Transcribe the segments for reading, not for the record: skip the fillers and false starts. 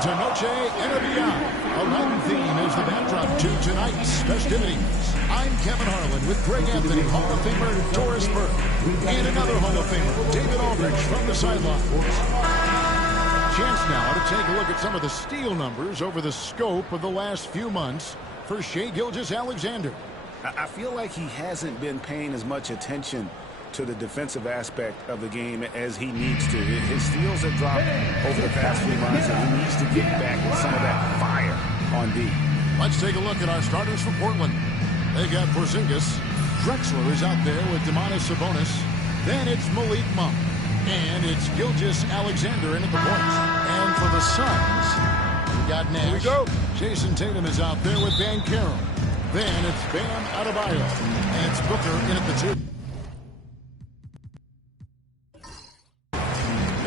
Santa Noche Energia. A Latin theme is the backdrop to tonight's festivities. I'm Kevin Harlan with Greg Anthony, Hall of Famer Doris Burke, and another Hall of Famer, David Aldridge, from the sidelines. Chance now to take a look at some of the steal numbers over the scope of the last few months for Shai Gilgeous-Alexander. I feel like he hasn't been paying as much attention to the defensive aspect of the game as he needs to. His steals have dropped over the past few months, and he needs to get back some of that fire on D. Let's take a look at our starters for Portland. They got Porzingis. Drexler is out there with Domantas Sabonis. Then it's Malik Monk. And it's Gilgeous-Alexander in at the point. And for the Suns, we got Nash. Here we go. Jason Tatum is out there with Banchero. Then it's Bam Adebayo. And it's Booker in at the 2.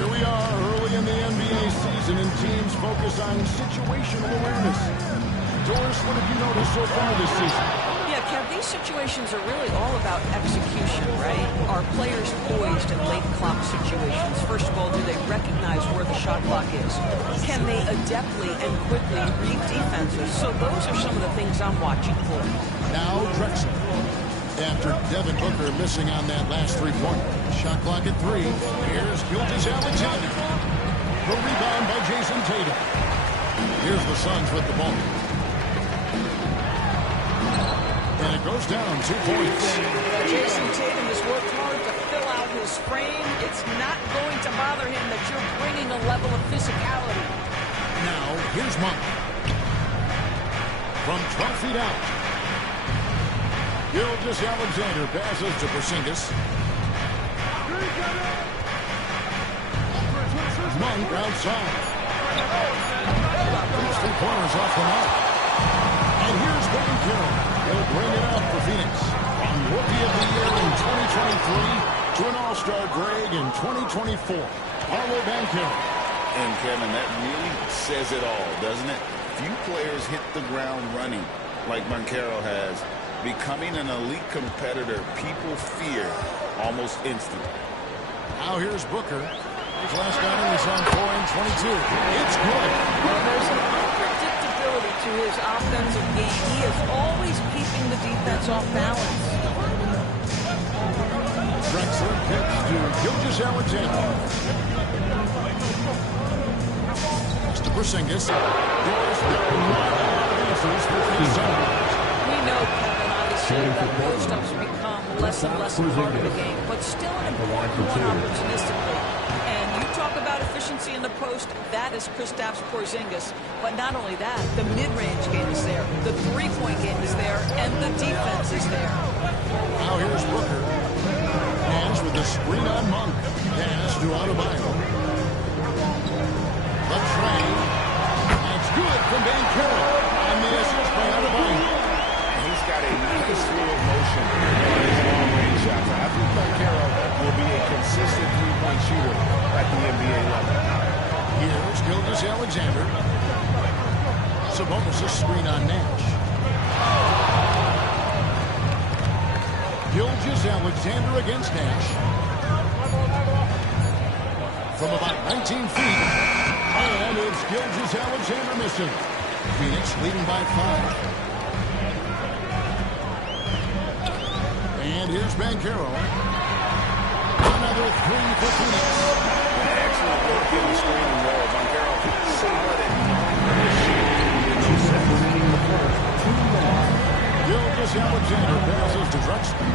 Here we are early in the NBA season, and teams focus on situational awareness. Doris, what have you noticed so far this season? Yeah, Kev, these situations are really all about execution, right? Are players poised in late clock situations? First of all, do they recognize where the shot clock is? Can they adeptly and quickly read defenses? So those are some of the things I'm watching for. Now Drexler. After Devin Booker missing on that last three-pointer. Shot clock at 3. Here's Gilgeous-Alexander. The rebound by Jason Tatum. Here's the Suns with the ball. And it goes down 2 points. Jason Tatum has worked hard to fill out his frame. It's not going to bother him that you're bringing a level of physicality. Now, here's Monk. From 12 feet out. Gilgeous-Alexander passes to Porzingis. Monk outside. These 3 pointers off the mark. And here's Banchero. He'll bring it up for Phoenix. From Rookie of the Year in 2023 to an All-Star Greg in 2024. Paolo Banchero. And Kevin, that really says it all, doesn't it? Few players hit the ground running like Banchero has. Becoming an elite competitor, people fear almost instantly. Now here's Booker. His last outing is on 4 and 22. It's good. Well, there's an unpredictability to his offensive game. He is always keeping the defense off balance. Drexler pitch to Gilgeous-Alexander. Next to Porzingis. Doris answers for his son. We know, Kevin, obviously, that post-ups become less and less a part of the game, but still an important one opportunistically. And you talk about efficiency in the post, that is Kristaps Porzingis. But not only that, the mid-range game is there, the three-point game is there, and the defense is there. Now here's Booker. Nash with the screen on Monk. Pass to Adebayo. The tray. That's good from Banchero. And the assist by Adebayo. He's got a nice little motion on his long-range shots. I think Banchero will be a consistent three-point shooter at the NBA level. Here's Gilgeous-Alexander. Sabonis' screen on Nash. Gilgeous-Alexander against Nash. From about 19 feet. And it's Gilgeous-Alexander missing. Phoenix leading by 5. And here's Banchero. Another 3 for Phoenix. Excellent work in the screen there. Banchero solid and Gilgeous-Alexander passes to Drexler.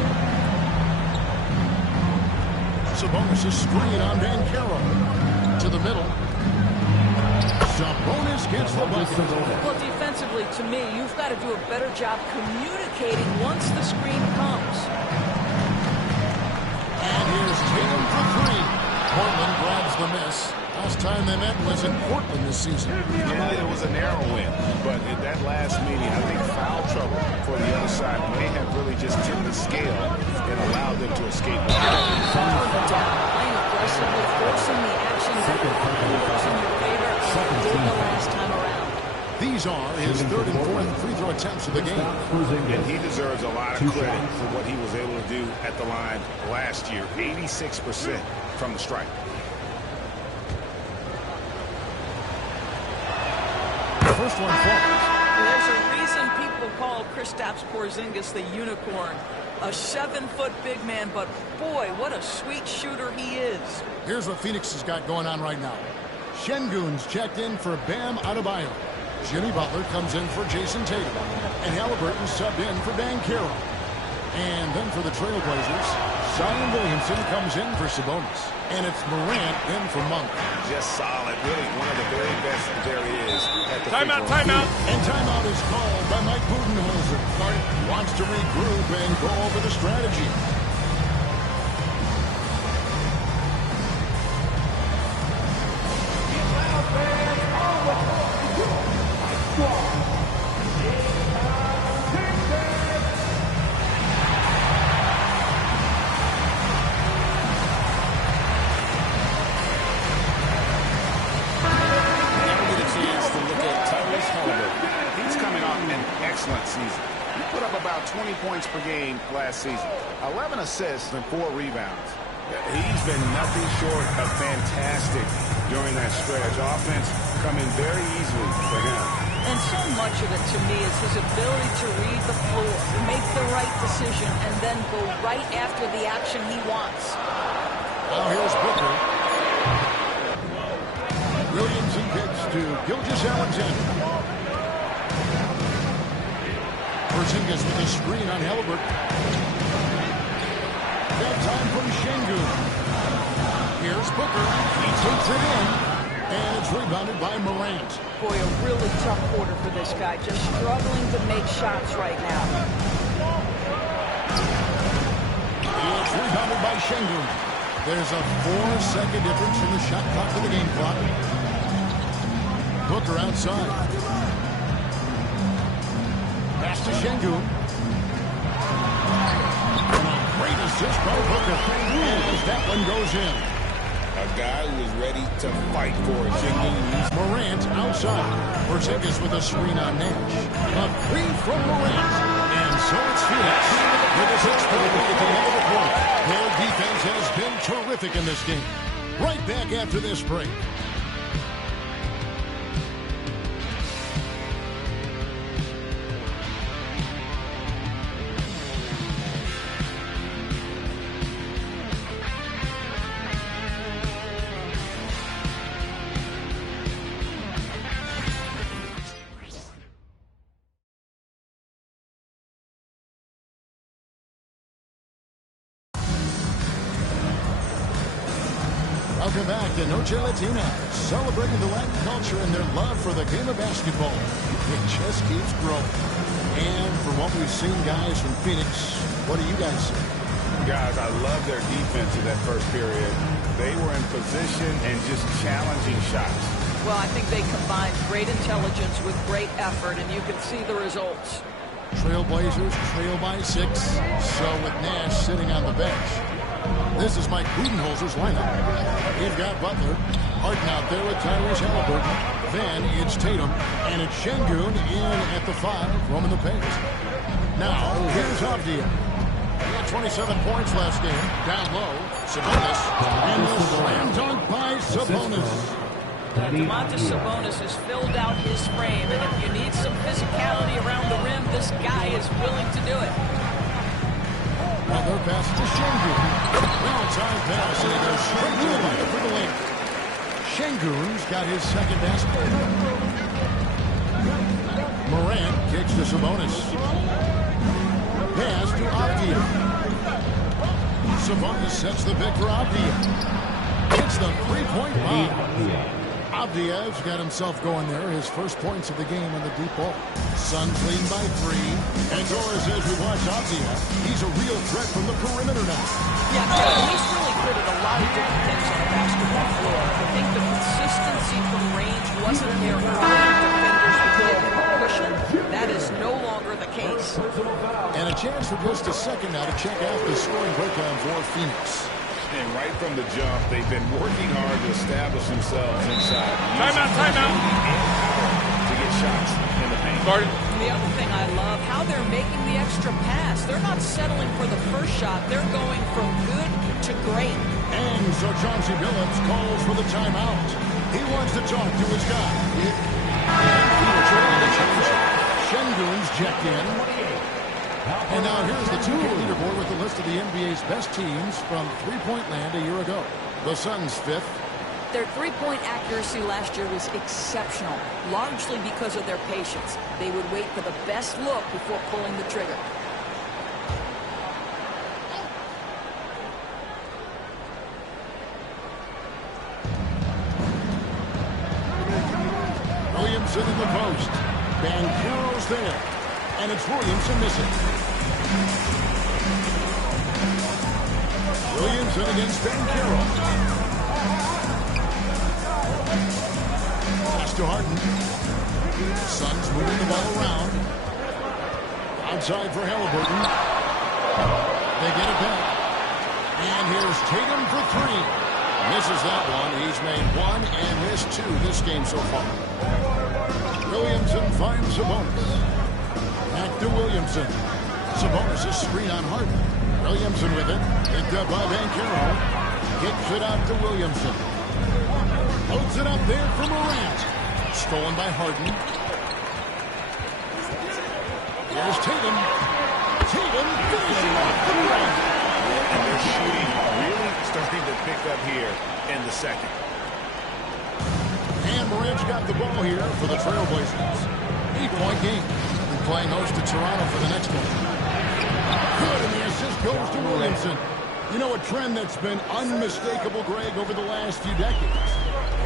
Sabonis' screen on Banchero. To the middle. Sabonis gets the bucket. Well, defensively, to me, you've got to do a better job communicating once the screen comes. And here's Tatum for 3. Portland grabs the miss. Last time they met was in Portland this season. Yeah, it was a narrow win. But in that last meeting, I think foul trouble for the other side may have really just tipped the scale and allowed them to escape. Without a doubt, playing aggressively, forcing the action, that was in your favor. Did the last time around. These are his 3rd and 4th free throw attempts of the game. And he deserves a lot of credit for what he was able to do at the line last year. 86% from the stripe. first one falls. There's a reason people call Kristaps Porzingis the unicorn. A 7-foot big man, but boy, what a sweet shooter he is. Here's what Phoenix has got going on right now. Şengün's checked in for Bam Adebayo. Jimmy Butler comes in for Jason Tatum. And Halliburton subbed in for Dan Carroll. And then for the Trailblazers, Zion Williamson comes in for Sabonis. And it's Morant in for Monk. Just solid. Really one of the very best there is at the Timeout. And timeout is called by Mike Budenholzer. Mark wants to regroup and go over the strategy. Season. He put up about 20 points per game last season, 11 assists and 4 rebounds. He's been nothing short of fantastic during that stretch. Offense coming very easily for him. And so much of it to me is his ability to read the floor, make the right decision, and then go right after the action he wants. Now here's Booker. Williamson kicks to Gilgeous-Alexander. Porzingis with a screen on Halliburton. That time from Şengün. Here's Booker. He takes it in. And it's rebounded by Morant. Boy, a really tough quarter for this guy. Just struggling to make shots right now. It's rebounded by Şengün. There's a 4-second difference in the shot clock to the game clock. Booker outside. Pass to Şengün. And a great assist by Booker. And as that one goes in. A guy who is ready to fight for it. Şengün. Morant outside. Porzingis with a screen on Nash. A three from Morant. And so it's Phoenix with a 6-point lead at the end of the quarter. Their defense has been terrific in this game. Right back after this break. Welcome back to Noche Latina, celebrating the Latin culture and their love for the game of basketball. It just keeps growing. And from what we've seen, guys, from Phoenix, what do you guys see? Guys, I love their defense in that first period. They were in position and just challenging shots. Well, I think they combined great intelligence with great effort, and you can see the results. Trailblazers trail by 6, so with Nash sitting on the bench. This is Mike Budenholzer's lineup. You've got Butler, Harden out there with Tyrese Halliburton. Then it's Tatum, and it's Şengün in at the 5, roaming the paint. Now, here's Avdija. He had 27 points last game, down low. Sabonis, and the slam dunk by Sabonis. Domantas Sabonis has filled out his frame, and if you need some physicality around the rim, this guy is willing to do it. Another pass to Şengün. Outside pass, and it goes straight to the line for the lane. Şengün's got his second basket. Morant kicks to Sabonis. Pass to Avdija. Sabonis sets the pick for Avdija. It's the three-point bomb. Avdija's got himself going there. His first points of the game on the deep ball. Suns leading by 3. And Torres, as we watch Avdija, he's a real threat from the perimeter now. Yeah, he's really good at a lot of different things on the basketball floor. I think the consistency from range wasn't there early. Defenders would give him a cushion. That is no longer the case. And a chance for just a second now to check out the scoring breakdown for Phoenix. And right from the jump, they've been working hard to establish themselves inside. Timeout. To get shots in the paint. The other thing I love, how they're making the extra pass. They're not settling for the first shot. They're going from good to great. And so Chauncey Billups calls for the timeout. He wants to talk to his guy. And Phoenix checked in. And now here's the 2K leaderboard with the list of the NBA's best teams from three-point land a year ago. The Suns 5th. Their three-point accuracy last year was exceptional, largely because of their patience. They would wait for the best look before pulling the trigger. Williamson in the post. Banchero's there. And it's Williamson missing. Williamson against Banchero. Pass to Harden. Suns moving the ball around. Outside for Halliburton. They get it back. And here's Tatum for three. Misses that one. He's made one and missed two this game so far. Williamson finds Sabonis. Back to Williamson. Sabonis' screen on Harden. Williamson with it. Picked up by Banchero. Kicks it out to Williamson. Loads it up there for Morant. Stolen by Harden. Here's Tatum. Tatum finishing off the break. And their shooting really starting to pick up here in the second. And Morant's got the ball here for the Trailblazers. 8-point game. They're playing host to Toronto for the next one. Good, and the assist goes to Williamson. You know, a trend that's been unmistakable, Greg, over the last few decades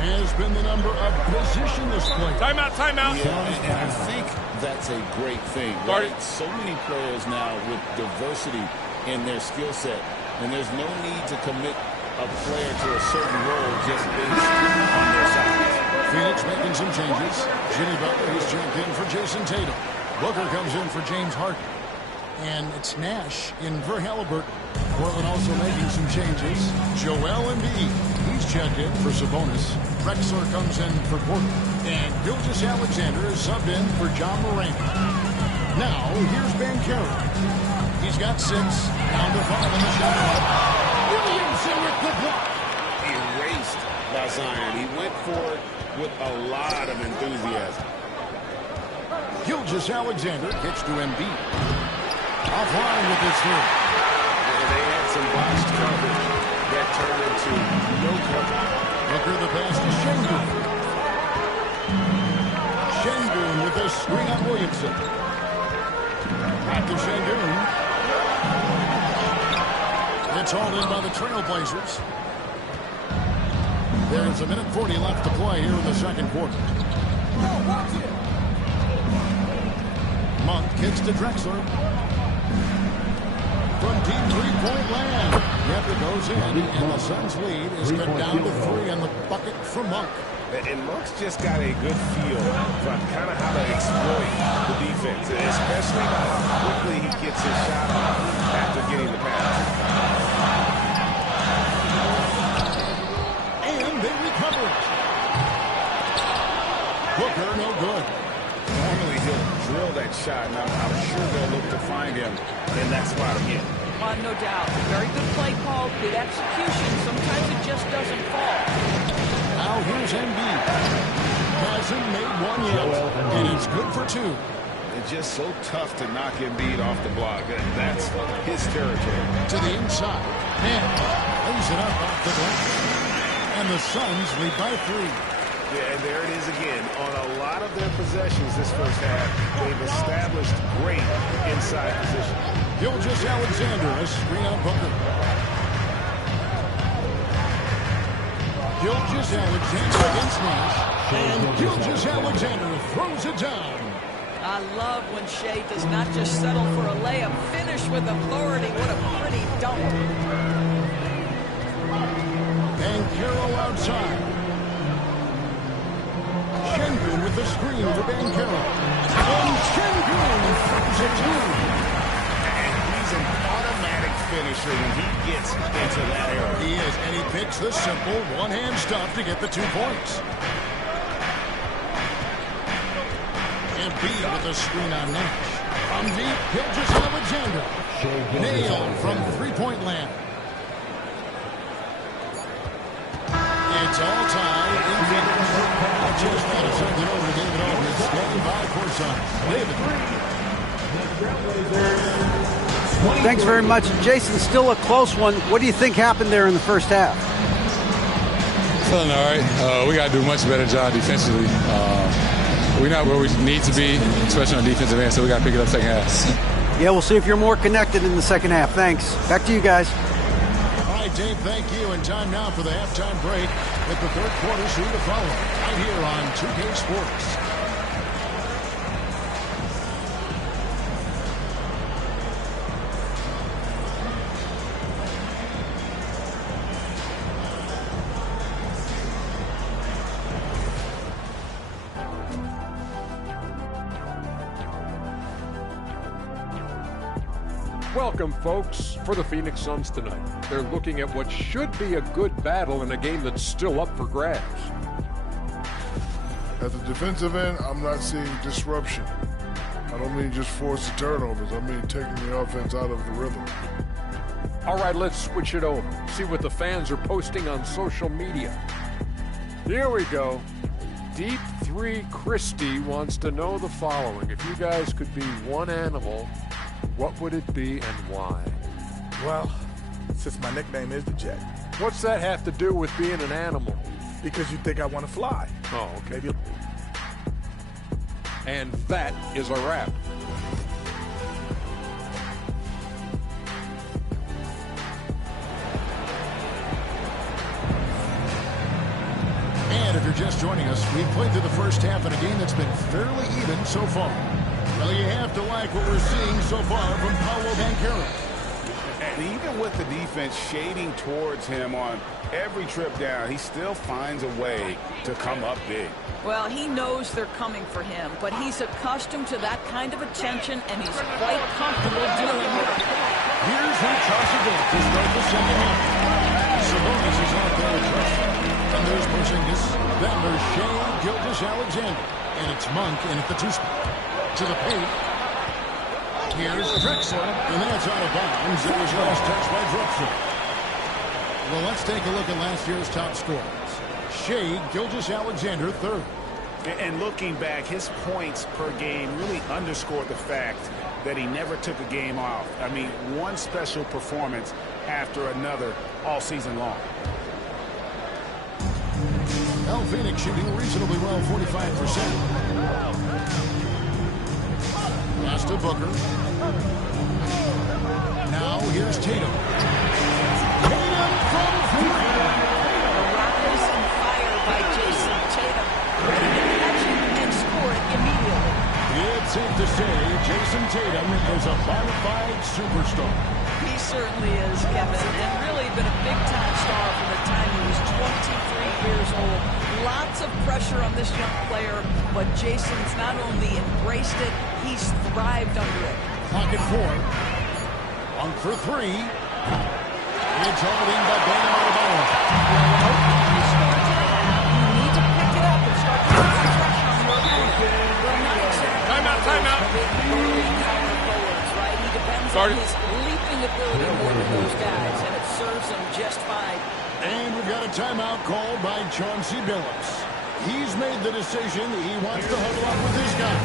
has been the number of positionless players. Timeout, timeout. Yeah, and I think that's a great thing. Right? So many players now with diversity in their skill set, and there's no need to commit a player to a certain role just based on their size. Phoenix making some changes. Jimmy Butler is checked in for Jason Tatum. Booker comes in for James Harden. And it's Nash in for Halliburton. Portland also making some changes. Joel Embiid, he's checked in for Sabonis. Drexler comes in for Portland. And Gilgeous-Alexander is subbed in for John Morant. Now, here's Banchero. He's got 6, down to 5 in the shot. Williamson with the block. Erased by Zion. He went for it with a lot of enthusiasm. Gilgeous-Alexander gets to Embiid. Offline with this three. They had some box coverage that turned into no cover. Booker the pass to Şengün. Şengün with a screen on Williamson. Back to Şengün. It's hauled in by the Trailblazers. There's a minute 40 left to play here in the second quarter. Monk kicks to Drexler. From deep three-point land. Yep, it goes in, and the Suns' lead is cut down to 3 on the bucket from Monk. And Monk's just got a good feel for kind of how to exploit the defense, especially how quickly he gets his shot off after getting the pass. And they recover it. Booker, no good. Normally he'll drill that shot, and I'm sure they'll look to find him in that spot again. No doubt. Very good play call, good execution. Sometimes it just doesn't fall. Now here's Embiid. Hasn't made one yet, and it's good for 2. It's just so tough to knock Embiid off the block. That's his territory. To the inside. And lays it up off the glass. And the Suns lead by 3. Yeah, and there it is again. On a lot of their possessions this first half, they've established great inside position. Gilgeous-Alexander, a screen on Booker. Gilgeous-Alexander against Nash. And Gilgeous-Alexander throws it down. I love when Shea does not just settle for a layup. Finish with authority. What a pretty dunk. Banchero outside. Şengün with the screen for Banchero. And Şengün throws it down. He's an automatic finisher when he gets into that area. He is, and he picks the simple one-hand stuff to get the 2 points. Embiid with the screen on Nash. From deep, Gilgeous-Alexander. Nailed from three-point land. It's all tied in Phoenix. I just thought of something over to David Aldridge. Standing by courtside. David. Thanks very much. Jason, still a close one. What do you think happened there in the first half? Feeling all right. We got to do a much better job defensively. We're not where we need to be, especially on defensive end, so we got to pick it up second half. Yeah, we'll see if you're more connected in the second half. Thanks. Back to you guys. All right, Dave, thank you. And time now for the halftime break with the third quarter soon to follow right here on 2K Sports. Welcome, folks, for the Phoenix Suns tonight. They're looking at what should be a good battle in a game that's still up for grabs. At the defensive end, I'm not seeing disruption. I don't mean just forced turnovers. I mean taking the offense out of the rhythm. All right, let's switch it over. See what the fans are posting on social media. Here we go. Deep 3 Christie wants to know the following. If you guys could be one animal, what would it be and why? Well, since my nickname is the Jet. What's that have to do with being an animal? Because you think I want to fly. Oh, okay. Maybe. And that is a wrap. And if you're just joining us, we've played through the first half in a game that's been fairly even so far. Well, you have to like what we're seeing so far from Paolo Banchero. And even with the defense shading towards him on every trip down, he still finds a way to come up big. Well, he knows they're coming for him, but he's accustomed to that kind of attention, and he's quite comfortable dealing with it. Here's who tosses it to start the second half. Sabonis is out there with Drexler. And there's Porzingis. Then there's Shea Gilgeous-Alexander. And it's Monk in at the 2 spot. To the paint. Here's Drexler. And that's out of bounds. It was last touched by Drexler. Well, let's take a look at last year's top scorers. Shea Gilgeous-Alexander, third. And looking back, his points per game really underscored the fact that he never took a game off. I mean, one special performance after another all season long. Well, Phoenix shooting reasonably well, 45%. Pass to Booker. Now here's Tatum. Tatum from 3. The Rockets on fire by Jason Tatum. Ready to catch it and score it immediately. It's safe to say Jason Tatum is a bona fide superstar. He certainly is, Kevin, and really been a big-time star from the time he was 23 years old. Lots of pressure on this young player, but Jason's not only embraced it, he's thrived under it. Pocket 4. On for 3. It's hauled in by Bam Adebayo. You start it out, you need to pick it up and start to put some pressure on your opponent. Well, not exactly. Timeout. Big power forwards, right? He depends on his leaping ability more than those guys, and it serves him just fine. And we've got a timeout called by Chauncey Billups. He's made the decision. He wants to huddle up with his guy.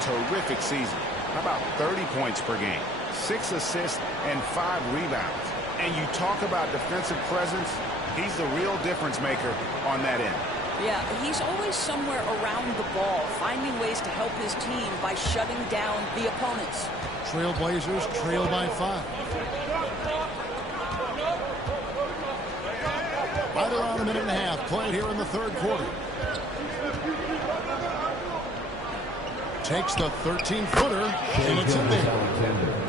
Terrific season. How about 30 points per game, 6 assists, and 5 rebounds? And you talk about defensive presence, he's the real difference maker on that end. Yeah, he's always somewhere around the ball, finding ways to help his team by shutting down the opponents. Trailblazers trail by 5. Right around a minute and a half played here in the third quarter. Takes the 13-footer, and it's in there.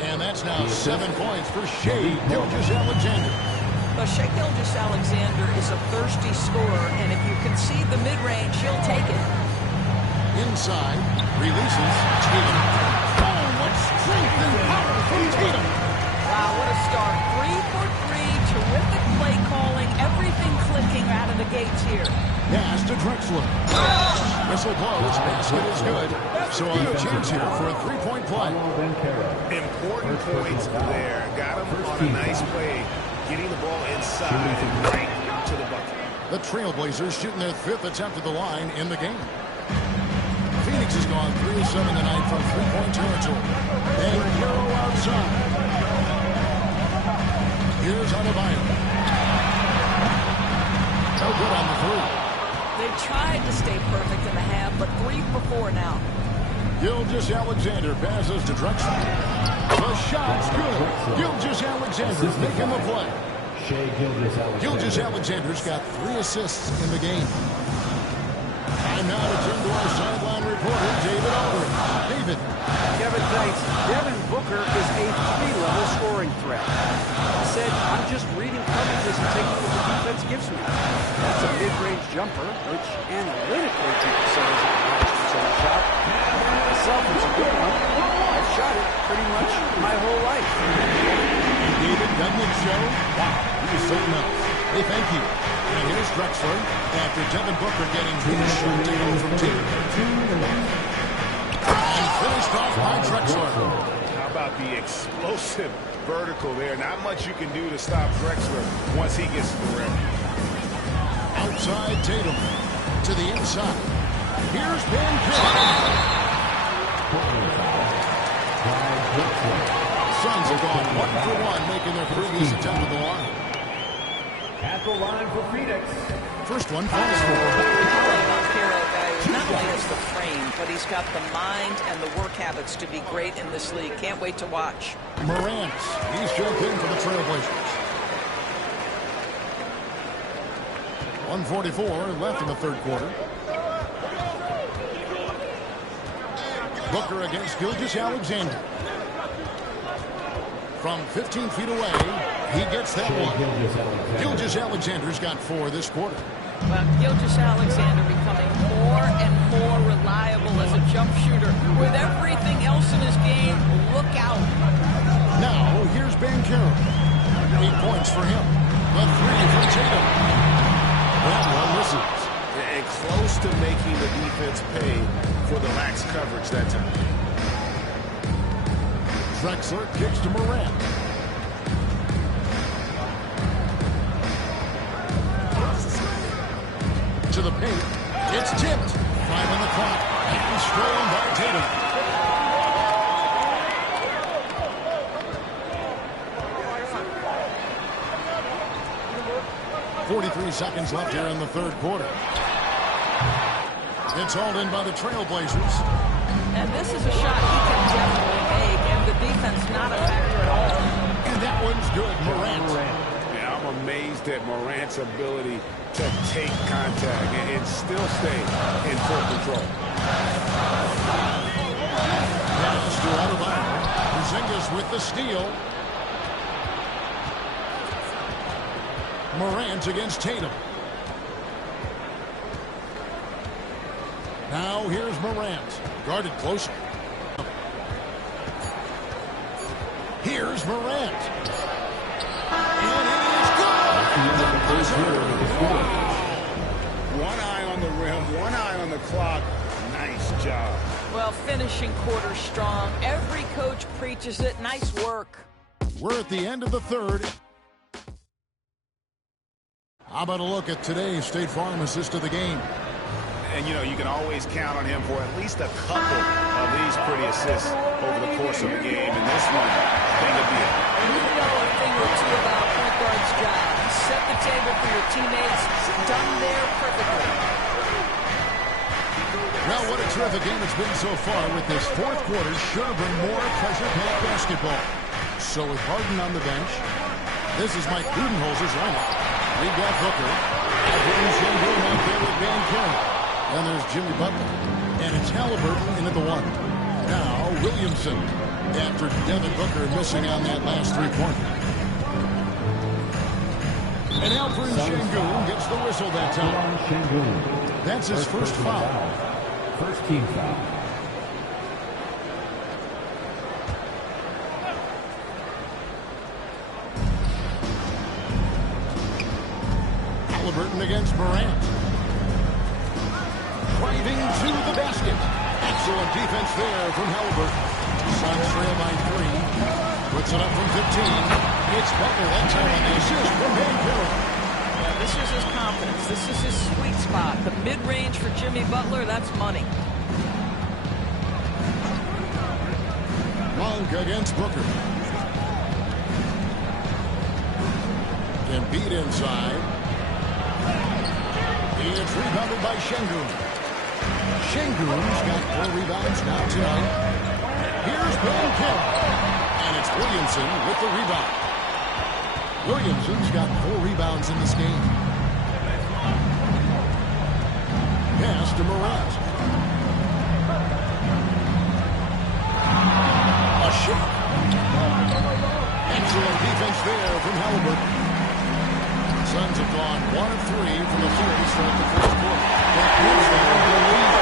And that's now 7 points for Shea Gilgeous-Alexander. Well, Shai Gilgeous-Alexander is a thirsty scorer, and if you concede the mid-range, he'll take it. Inside, releases, Tatum. Oh, what strength and power from Tatum. Wow, what a start. 3 for 3, terrific play calling, everything clicking out of the gates here. Pass to Drexler. Whistle blows, basket is good. So a chance here for a three-point play. Important points there. Got him on a nice play, getting the ball inside right to the bucket. The Trailblazers shooting their 5th attempt at the line in the game. Phoenix has gone 3 of 7 tonight from three-point territory. And Hero outside. Here's Adebayo. No good on the three. They tried to stay perfect in the half, but 3 for 4 now. Gilgeous-Alexander passes to Drexler. The shot's good. Gilgeous-Alexander making the play. Gilgeous-Alexander's got 3 assists in the game. Time now to turn to our sideline reporter, David Aldridge. David. Kevin, thanks. Devin Booker is a 3-level scoring threat. He said, I'm just reading coverages and taking what the defense gives me. That's a mid-range jumper, which analytically people say is a 5% shot. Myself, it's a good one. I've shot it pretty much my whole life. David, doesn't it show? Wow, he's something else. Hey, thank you. And here's Drexler after Devin Booker getting his shot taken from Tatum. And finished off by Drexler. How about the explosive vertical there? Not much you can do to stop Drexler once he gets to the rim. Outside Tatum to the inside. Here's Van Gogh. Suns have gone 1 for 1, making their previous attempt at the line. At the line for Phoenix. First one falls for. Not only has the frame, but he's got the mind and the work habits to be great in this league. Can't wait to watch. Morant, he's jumped in for the Trailblazers. 1:44 left in the third quarter. Booker against Gilgeous-Alexander. From 15 feet away, he gets that one. Gilgeous-Alexander's got 4 this quarter. Well, Gilgeous-Alexander becoming more and more reliable as a jump shooter. With everything else in his game, look out. Now, here's Bankero. 8 points for him. The 3 for Tatum. That one misses. And close to making the defense pay for the lax coverage that time. Drexler kicks to Morant. To the paint. It's tipped. 5 on the clock. And stolen by Tatum. .43 seconds left here in the third quarter. It's hauled in by the Trailblazers. And this is a shot he can definitely make, and the defense not a factor at all. And that one's good, Morant. Yeah, I'm amazed at Morant's ability to take contact and still stay in full control. Pass to Adebayo. Porzingis with the steal. Morant against Tatum. Now here's Morant. Guarded closely. Here's Morant. And it is good. One eye on the rim, one eye on the clock. Nice job. Well, finishing quarter strong. Every coach preaches it. Nice work. We're at the end of the third. How about a look at today's State Farm assist of the game? And, you know, you can always count on him for at least a couple of these pretty assists over the course of the game. And this one, thing to be it. You know a thing or two about point guard's job. Set the table for your teammates. Done there perfectly. Well, what a terrific game it's been so far with this fourth quarter. Should have been more pressure-packed basketball. So with Harden on the bench, this is Mike Budenholzer's lineup. We've got Booker. Edwards and Gilman out there with Bankero. And there's Jimmy Butler. And it's Halliburton into the 1. Now Williamson after Devin Booker missing on that last three-pointer. And Alfred Şengün gets the whistle that time. That's his first foul. First team foul. Halliburton against Morant. Driving to the basket. Excellent defense there from Halliburton. Suns trail by 3. Puts it up from 15. It's Butler that time on the assist from Van Carroll. Yeah, this is his confidence. This is his sweet spot. The mid-range for Jimmy Butler, that's money. Monk against Booker. Embiid inside. It's rebounded by Şengün. Şengün's got 4 rebounds now tonight. Here's Van Carroll. And it's Williamson with the rebound. Williamson's got 4 rebounds in this game. Pass to Morant. A shot. Excellent defense there from Halliburton. Suns have gone 1 of 3 from the field to start the first quarter. That gives them the lead.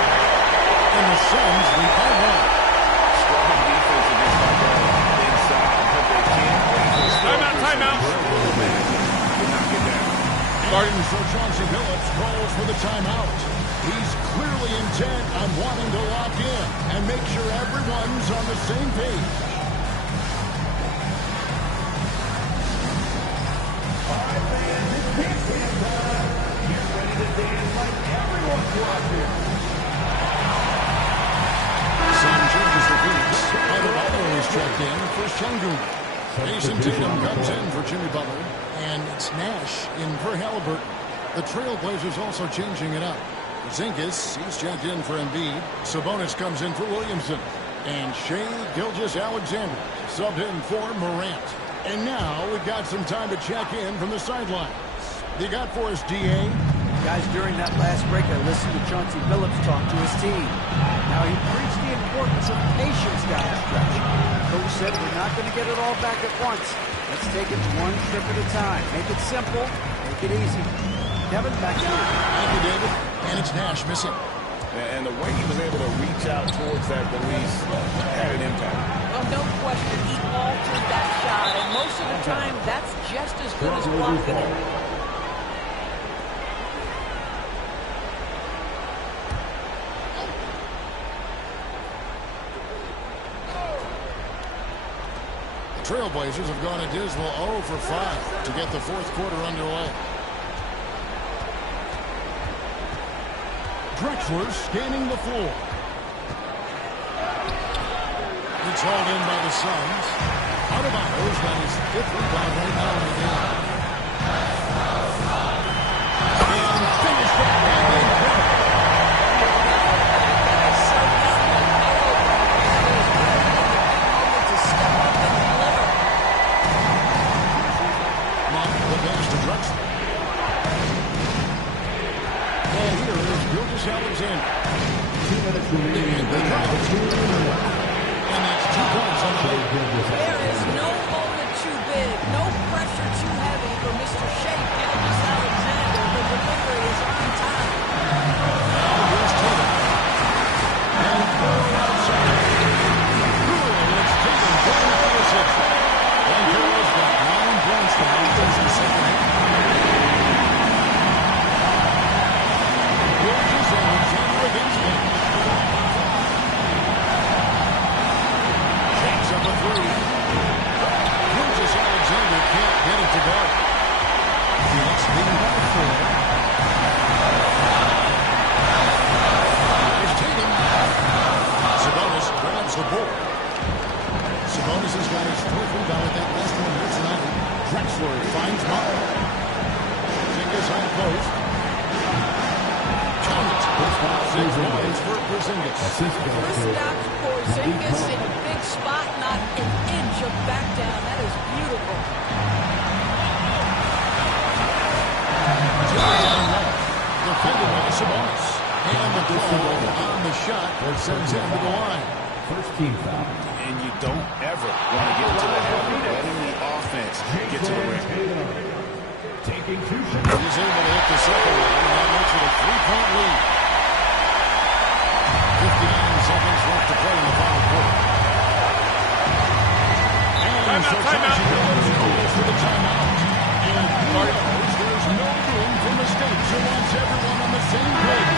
And the Suns lead by 1. Strong defense against Butler inside, but they can't break this. Timeout. Garden, so Chauncey Billups calls for the timeout. He's clearly intent on wanting to lock in and make sure everyone's on the same page. All right, fans, it's dance time. Get ready to dance like everyone's watching. Sun changes the beats. Adebayo is checked in for Şengün. Jason Tatum comes in for Jimmy Butler. And it's Nash in for Halliburton. The Trailblazers also changing it up. Porzingis, he's checked in for Embiid. Sabonis comes in for Williamson. And Shai Gilgeous-Alexander subbed in for Morant. And now we've got some time to check in from the sidelines. You got for us, D.A.? Guys, during that last break, I listened to Chauncey Billups talk to his team. Now, he preached the importance of patience down the stretch. Coach said we're not going to get it all back at once. Let's take it one trip at a time. Make it simple, make it easy. Kevin, back to you. Thank you, David. And it's Nash missing. And the way he was able to reach out towards that release had an impact. Well, no question, he altered that shot, and most of the time, that's just as good as blocking it. Trailblazers have gone a dismal 0 for 5 to get the fourth quarter underway. Drexler scanning the floor. It's hauled in by the Suns. Adebayo's got his 5th rebound right now in the game. And finish that by Van Carroll. Alexander. 2 minutes remaining in the game. And that's 2 points on the play. There is no moment too big, no pressure too heavy for Mr. Shai Gilgeous-Alexander. The delivery is on time. Now here's Tatum. And going outside. Cool, it's Tatum going for the 6th. Van Carroll's got 9 points now in the second half. Alexander against him. Checks up a 3. Gilgeous-Alexander can't get it to go. Phoenix leading by 4. Here's Tatum. Sabonis grabs the ball. Sabonis has got his 4th rebound at that last one here tonight. Drexler finds Mark. Porzingis on post. Six points for Porzingis. Kristaps Porzingis in a big spot, not an inch of back down. That is beautiful. Defended by Sabonis. And the call on the shot that sends him to the line. First team foul. And you don't ever want to get into the habit of letting the offense get to the rim. Taking 2 shots. He's able to hit the second one, and that makes it a 3-point lead. 59 seconds left to play in the final quarter. And so Johnson goes for the timeout. And he knows there's no room for mistakes. He wants everyone on the same page.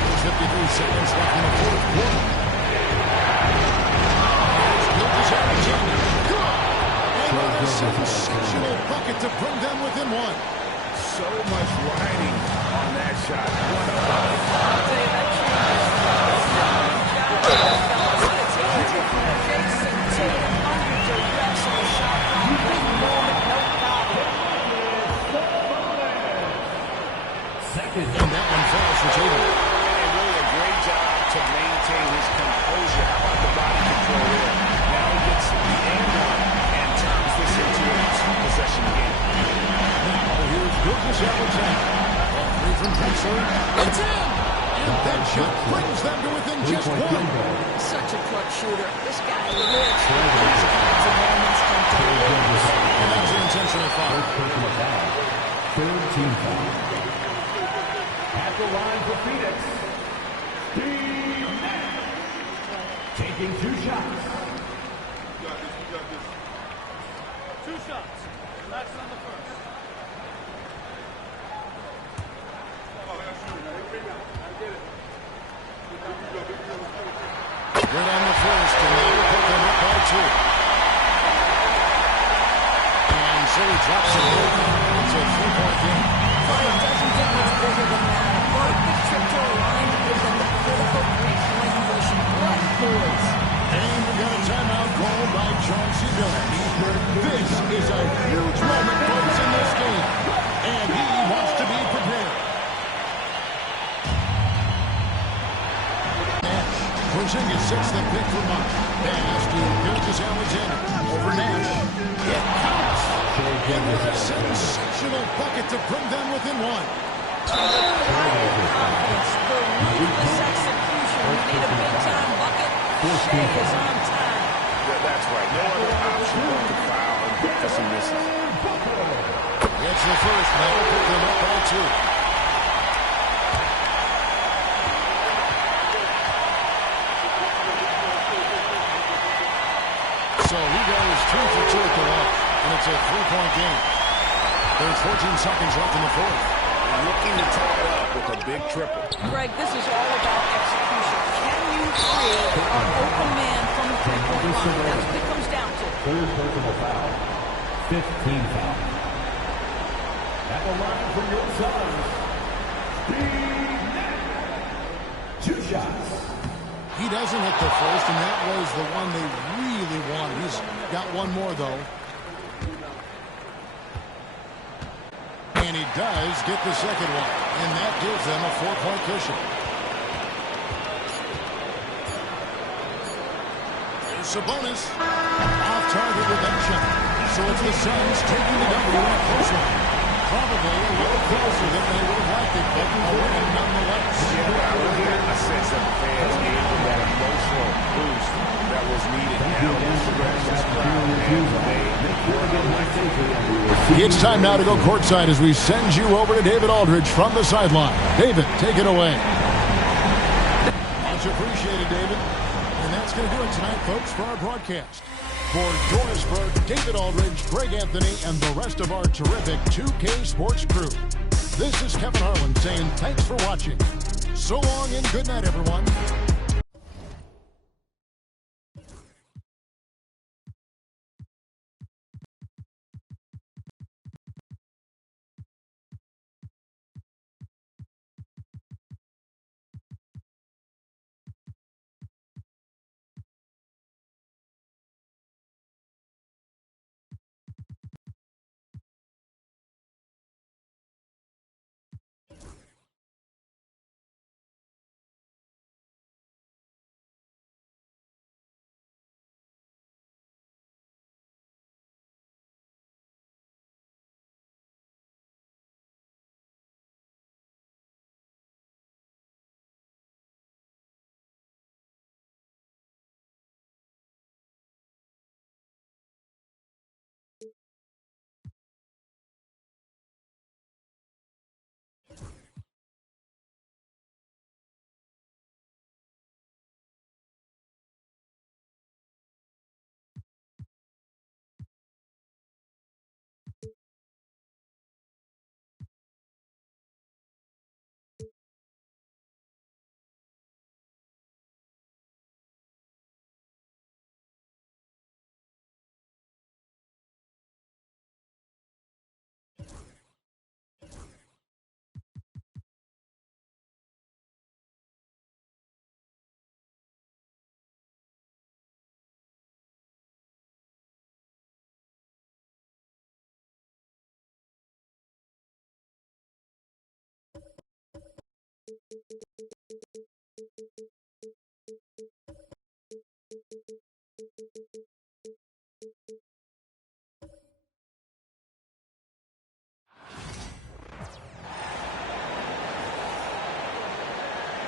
There's 53 seconds left in the fourth quarter. A sensational bucket to bring them within one. So much riding on that shot. What a bucket. I'll tell you, that Jason Tatum under duress on the shot clock. Big moment, no problem. Second. And that one falls for Tatum. And really a great job to maintain his composure. How about the body control there? Now he gets the end one and turns this into a two-possession game. Now here's Gilgeous Alexander. A three from Drexler. It's in! And that shot brings them to within just one. Such a clutch shooter. This guy lives for these kinds of moments and delivers. And that's an intentional foul. Third team foul. At the line for Phoenix, Steve Nash. Taking 2 shots. Two shots. That's on the first. Good on the first, and now we'll put them up by 2. And so he drops it. It's a 3-point game. But it doesn't get much bigger than that. A perfect trip to the line gives them the critical 3-point push. What boys? And we got a timeout called by Chauncey Billups. This is a huge moment for us in this game, and he wants to be prepared. Nash pushing his 6th pick for Monk. Pass to Gilgeous Alexander. Over Nash. It counts. And what a sensational bucket to bring them within one. Confidence, the ruthless execution. You need a big-time bucket. Shea is on time. That's right. No other option but to foul and pick for some misses. It's the first. Now we'll put them up by 2. So he goes 2 for 2 at the line, and it's a 3-point game. There's 14 seconds left in the fourth. Looking to tie it up with a big triple. Greg, this is all about execution. Can you create an open man from the 3-point line? That's what it comes down to. Third personal foul. 15 foul. At the line for your Suns, Steve Nash. 2 shots. He doesn't hit the first, and that was the one they really wanted. He's got one more, though. And he does get the second one, and that gives them a 4-point cushion. Here's Sabonis. Off target with that shot. So it's the Suns taking the W in a close one. Probably a little closer than they would have liked it, but a win nonetheless. Yeah, but I really get a sense that the fans gave them that emotional boost that was needed. Now, this crowd, and they It's time now to go courtside as we send you over to David Aldridge from the sideline. David, take it away. Much appreciated, David. And that's going to do it tonight, folks, for our broadcast. For Doris Burke, David Aldridge, Greg Anthony, and the rest of our terrific 2K Sports crew, this is Kevin Harlan saying thanks for watching. So long and good night, everyone.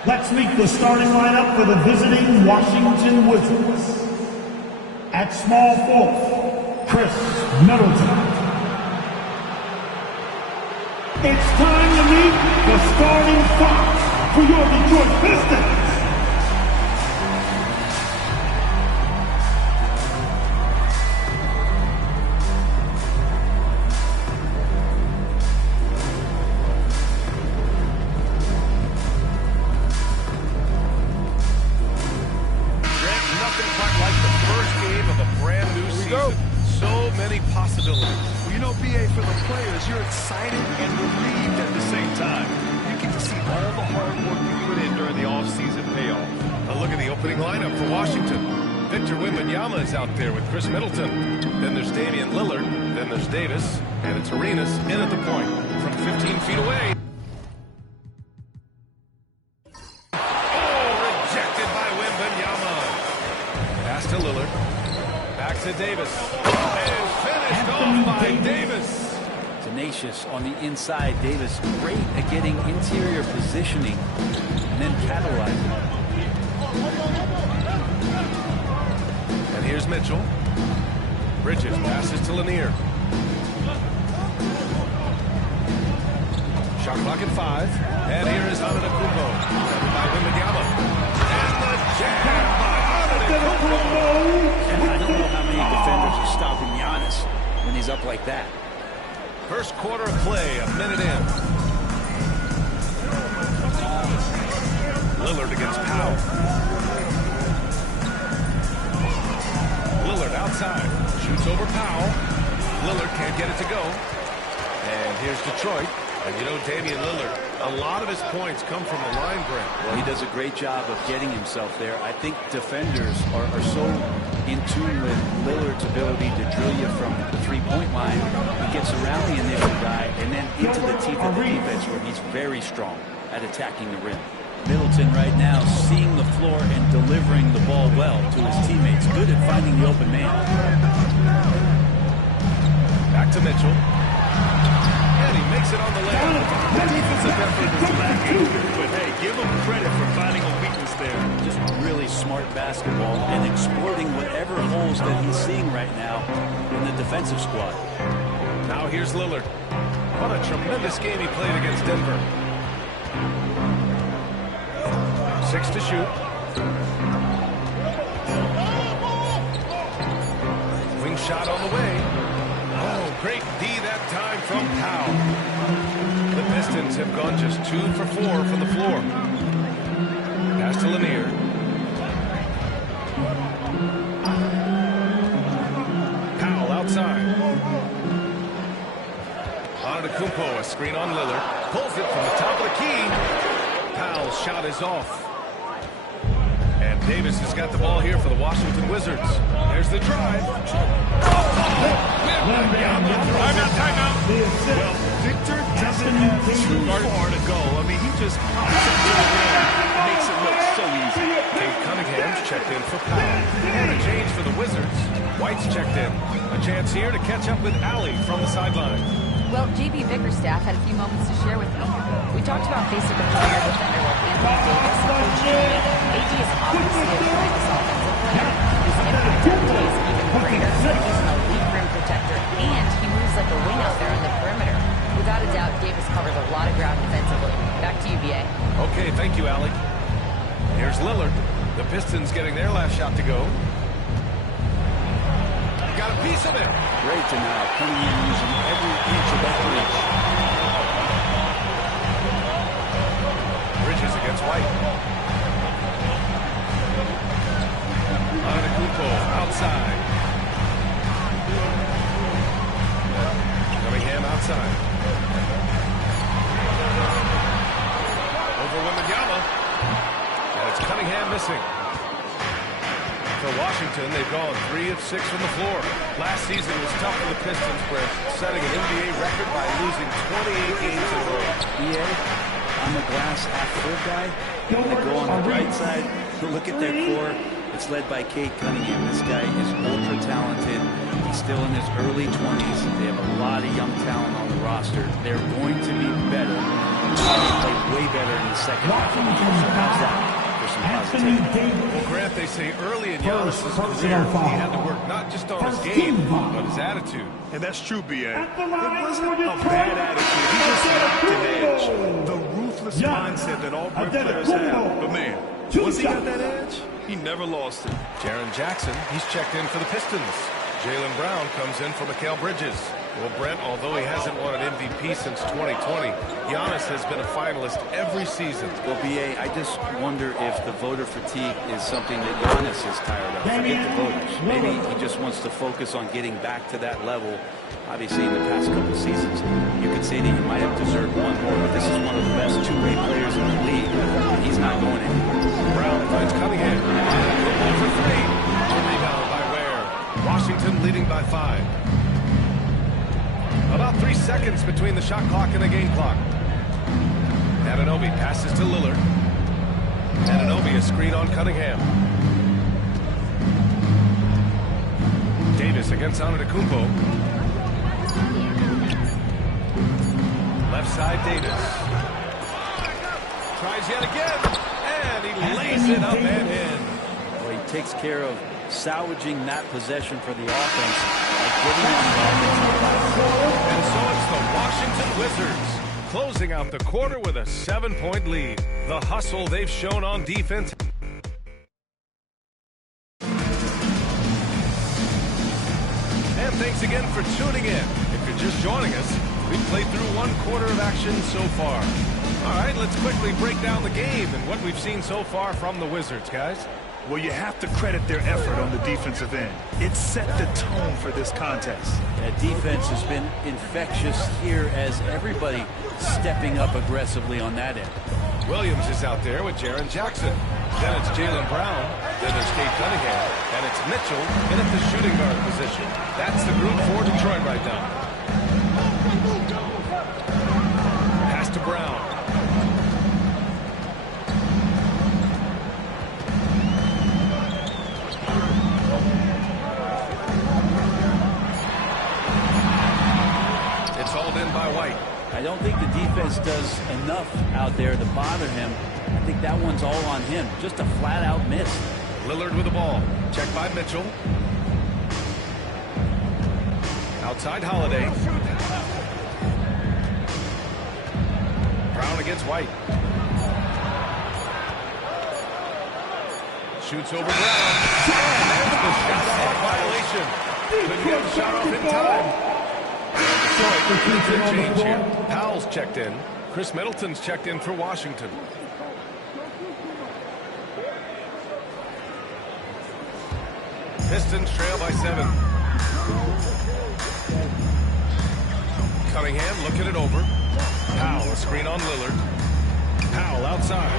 Let's meet the starting lineup for the visiting Washington Wizards. At small forward, Chris Middleton. It's time to meet the starting five for your Detroit Pistons. Out there with Chris Middleton. Then there's Damian Lillard. Then there's Davis. And it's Arenas in at the point from 15 feet away. Oh, rejected by Wembanyama. Pass to Lillard. Back to Davis. And finished off by Davis. Tenacious on the inside. Davis great at getting interior positioning and then capitalizing. Here's Mitchell. Bridges passes to Lanier. Shot clock at 5. And here is Antetokounmpo. By Wembanyama. And the jam by Antetokounmpo. And I don't know how many defenders are stopping Giannis when he's up like that. First quarter of play, a minute in. Lillard against Powell. Lillard outside, shoots over Powell. Lillard can't get it to go. And here's Detroit. And you know, Damian Lillard, a lot of his points come from the line break. Well, he does a great job of getting himself there. I think defenders are so in tune with Lillard's ability to drill you from the three-point line. He gets around the initial guy and then into the teeth of the defense where he's very strong at attacking the rim. Middleton right now seeing the floor and delivering the ball well to his teammates. Good at finding the open man. Back to Mitchell. And he makes it on the layup. The defensive effort is lacking, but hey, give him credit for finding a weakness there. Just really smart basketball and exploiting whatever holes that he's seeing right now in the defensive squad. Now here's Lillard. What a tremendous game he played against Denver. 6 to shoot. Wing shot on the way. Oh, great D that time from Powell. The Pistons have gone just 2 for 4 from the floor. Pass to Lanier. Powell outside. Antetokounmpo, a screen on Lillard. Pulls it from the top of the key. Powell's shot is off. And Davis has got the ball here for the Washington Wizards. There's the drive. Timeout. Well, Victor doesn't have too far to go. I mean, he just pops up to the rim and makes it look so easy. Cade Cunningham's checked in for Powell. And a change for the Wizards. White's checked in. A chance here to catch up with Allie from the sideline. Well, JB Bickerstaff had a few moments to share with me. We talked about facing a premier defender like Anthony Davis. AD is obviously a tremendous offensive player. His impact on D is even greater. He's an elite rim protector, and he moves like a wing out there on the perimeter. Without a doubt, Davis covers a lot of ground defensively. Back to you, BA. Okay, thank you, Allie. Here's Lillard. The Pistons getting their last shot to go. Got a piece of it. Great denial. Cunningham using every inch of that reach. Bridges against White. Antetokounmpo outside. Cunningham outside. Over Wembanyama. And it's Cunningham missing. For Washington, they've gone 3 of 6 from the floor. Last season was tough for the Pistons, Brent, setting an NBA record by losing 28 games in a row. EA, I'm a glass half full guy. When they go on the right side, look at their core. It's led by Cade Cunningham. This guy is ultra talented. He's still in his early 20s. They have a lot of young talent on the roster. They're going to be better. They play way better in the second half of the year. So how's that for some positivity? Well, Grant, they say early in Giannis' career, he had to work not just on his game, but his attitude. And that's true, B.A. It wasn't a bad attitude. He just lacked an edge. The ruthless mindset that all great players have. But, man, once he got that edge, he never lost it. Jaren Jackson, he's checked in for the Pistons. Jaylen Brown comes in for Mikal Bridges. Well, Brent, although he hasn't won an MVP since 2020, Giannis has been a finalist every season. Well, B.A., I just wonder if the voter fatigue is something that Giannis is tired of. Forget the voters. Maybe he just wants to focus on getting back to that level. Obviously, in the past couple seasons, you could say that he might have deserved one more, but this is one of the best two-way players in the league, and he's not going anywhere. Brown finds Cunningham. Good for three. Rebound by Ware. Washington leading by 5. About 3 seconds between the shot clock and the game clock. Anunoby passes to Lillard. Anunoby a screen on Cunningham. Davis against Antetokounmpo. Left side Davis. Tries yet again. And he lays it up and in. Well, he takes care of salvaging that possession for the offense by getting on the offensive platform. And so it's the Washington Wizards closing out the quarter with a 7-point lead. The hustle they've shown on defense. And thanks again for tuning in. If you're just joining us, we've played through 1 quarter of action so far. All right, let's quickly break down the game and what we've seen so far from the Wizards, guys. Well, you have to credit their effort on the defensive end. It set the tone for this contest. That defense has been infectious here as everybody stepping up aggressively on that end. Williams is out there with Jaren Jackson. Then it's Jaylen Brown. Then there's Cade Cunningham. And it's Mitchell in at the shooting guard position. That's the group for Detroit right now. Pass to Brown. By White. I don't think the defense does enough out there to bother him. I think that one's all on him. Just a flat-out miss. Lillard with the ball. Checked by Mitchell. Outside Holiday. Brown against White. Shoots over Brown. And there's the shot clock violation. Couldn't get the shot off in time. Change here. Powell's checked in. Chris Middleton's checked in for Washington. Pistons trail by 7. Cunningham looking it over. Powell a screen on Lillard. Powell outside.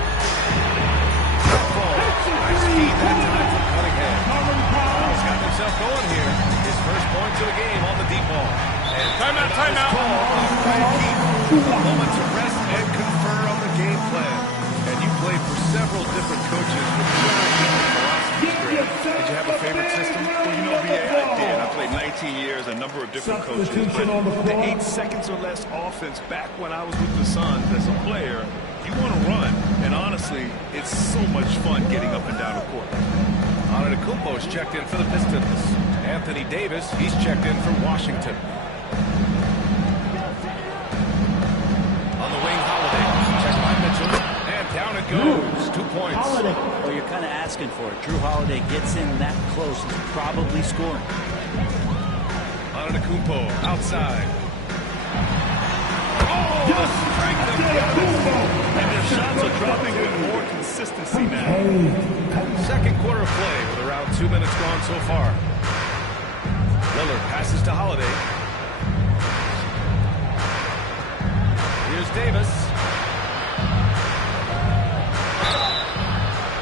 Nice feed that time from Cunningham. Powell's got himself going here. His first points of the game on the deep ball. Timeout, timeout. A moment to rest and confer on the game plan. And you played for several different coaches with several different philosophies. Did you have a favorite system? Well, you know, B.A., I did. I played 19 years, a number of different coaches. But the 8 seconds or less offense back when I was with the Suns as a player, you want to run. And honestly, it's so much fun getting up and down the court. Antetokounmpo's checked in for the Pistons. Anthony Davis, he's checked in for Washington. On the wing, Holiday. Checked by Mitchell. And down it goes. 2 points. Well, you're kind of asking for it. Drew Holiday gets in that close. He's probably scoring. Antetokounmpo outside. Oh, the strength of Giannis. And their shots are dropping with more consistency now. Second quarter of play with around 2 minutes gone so far. Lillard passes to Holiday. Here's Davis.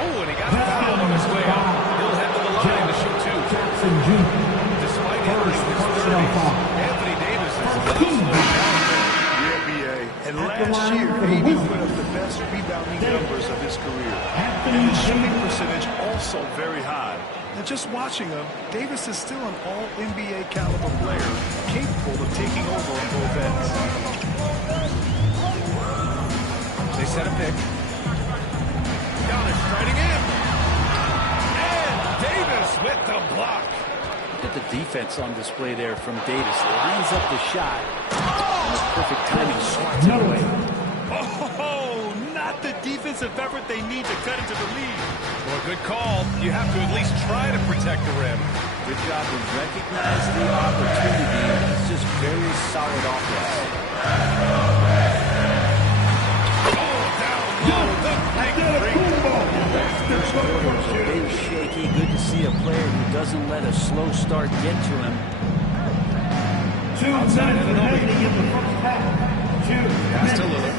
Oh, and he got a foul on his way out. He'll head to the line to shoot 2. Despite hitting his 30s, Anthony Davis is absolutely talented. Yeah, B.A. And last year, he put up the best best rebounding numbers of his career. And his shooting percentage also very high. And just watching him, Davis is still an all-NBA caliber player, capable of taking over on both ends. They set a pick. Giannis striding in. And Davis with the block. Look at the defense on display there from Davis. Lines up the shot. Perfect timing, swats it away. Oh, not the defensive effort they need to cut into the lead. Well, good call. You have to at least try to protect the rim. Good job to recognize the opportunity. It's just very solid offense. First quarter was a bit shaky. Good to see a player who doesn't let a slow start get to him. 2 minutes remaining in the first half. Pass to Lillard.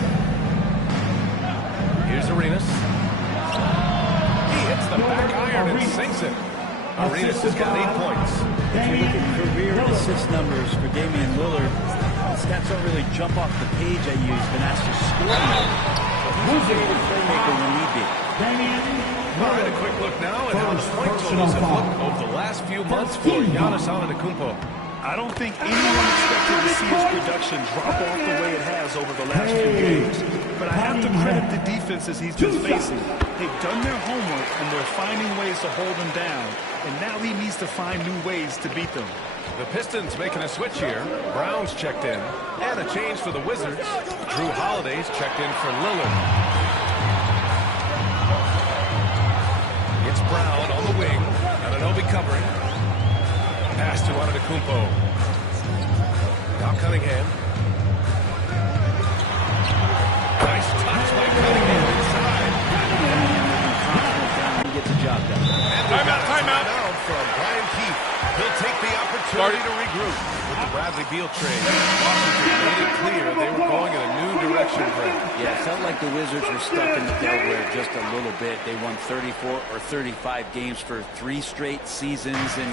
Here's Arenas. He hits the back iron and sinks it. Arenas has got 8 points. If you look at career assist numbers for Damian Lillard, the stats don't really jump off the page at you. He's been asked to score more. But he's a great playmaker when need be. All right, a quick look now at how the point totals have looked over the last few months for Giannis Antetokounmpo. I don't think anyone expected to see his production drop off the way it has over the last few games. But I have to credit the defenses he's been facing. They've done their homework, and they're finding ways to hold him down. And now he needs to find new ways to beat them. The Pistons making a switch here. Brown's checked in. And a change for the Wizards. Drew Holiday's checked in for Lillard. It's Brown on the wing. Anunoby covering. Pass to Antetokounmpo. Now Cunningham. Nice touch by Cunningham inside. Get the job done. Timeout from Brian Keefe. He'll take the opportunity to regroup. With the Bradley Beal trade, Washington made it clear they were going in a new direction for him. Yeah, it felt like the Wizards were stuck in the Delaware just a little bit. They won 34 or 35 games for 3 straight seasons, and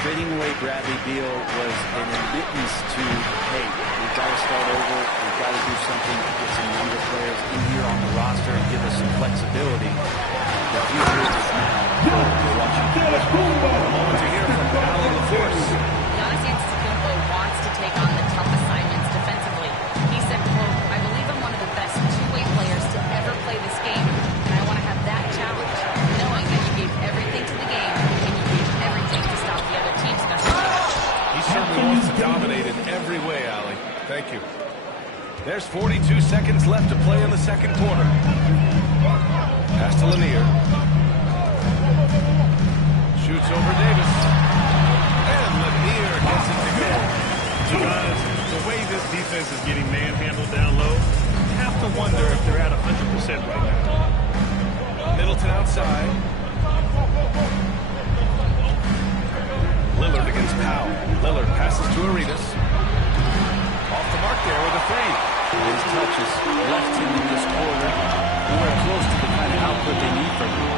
trading away Bradley Beal was an admittance to, hey, we've got to start over, we've got to do something to get some younger players in here on the roster and give us some flexibility. The future is now for Washington. A moment to hear from Alan LaForce. Giannis Antetokounmpo wants to take on the tough assignments defensively. He said, quote, I believe I'm one of the best two-way players to ever play this game, and I want to have that challenge, knowing that you gave everything to the game and you gave everything to stop the other team's messing up. He certainly wants to dominate in every way, Ali. Thank you. There's 42 seconds left to play in the second quarter. Pass to Lanier. Shoots over Davis. And Lanier gets it to go. So guys, the way this defense is getting manhandled down low, you have to wonder if they're at 100% right now. Middleton outside. Lillard against Powell. Lillard passes to Arenas. Off the mark there with a 3. His touches left him in this quarter. Nowhere close to the kind of output they need from him.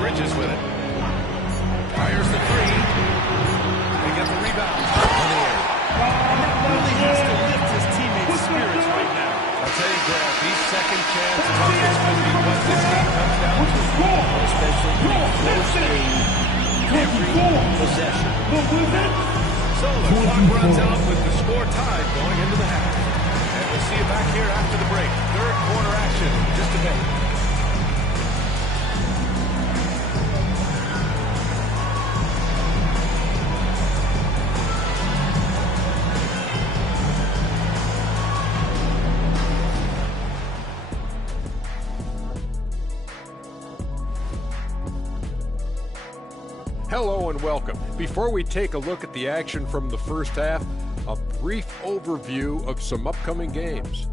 Bridges with it. Fires the 3. They get the rebound. Really has to lift his teammates' spirits right now. I'll tell you, Grant, these second chance buckets could be what this game comes down to. Especially in a close game, every possession. So the clock runs out with the score tied going into the half. And we'll see you back here after the break. Third quarter action in just a bit. Hello and welcome. Before we take a look at the action from the first half, a brief overview of some upcoming games.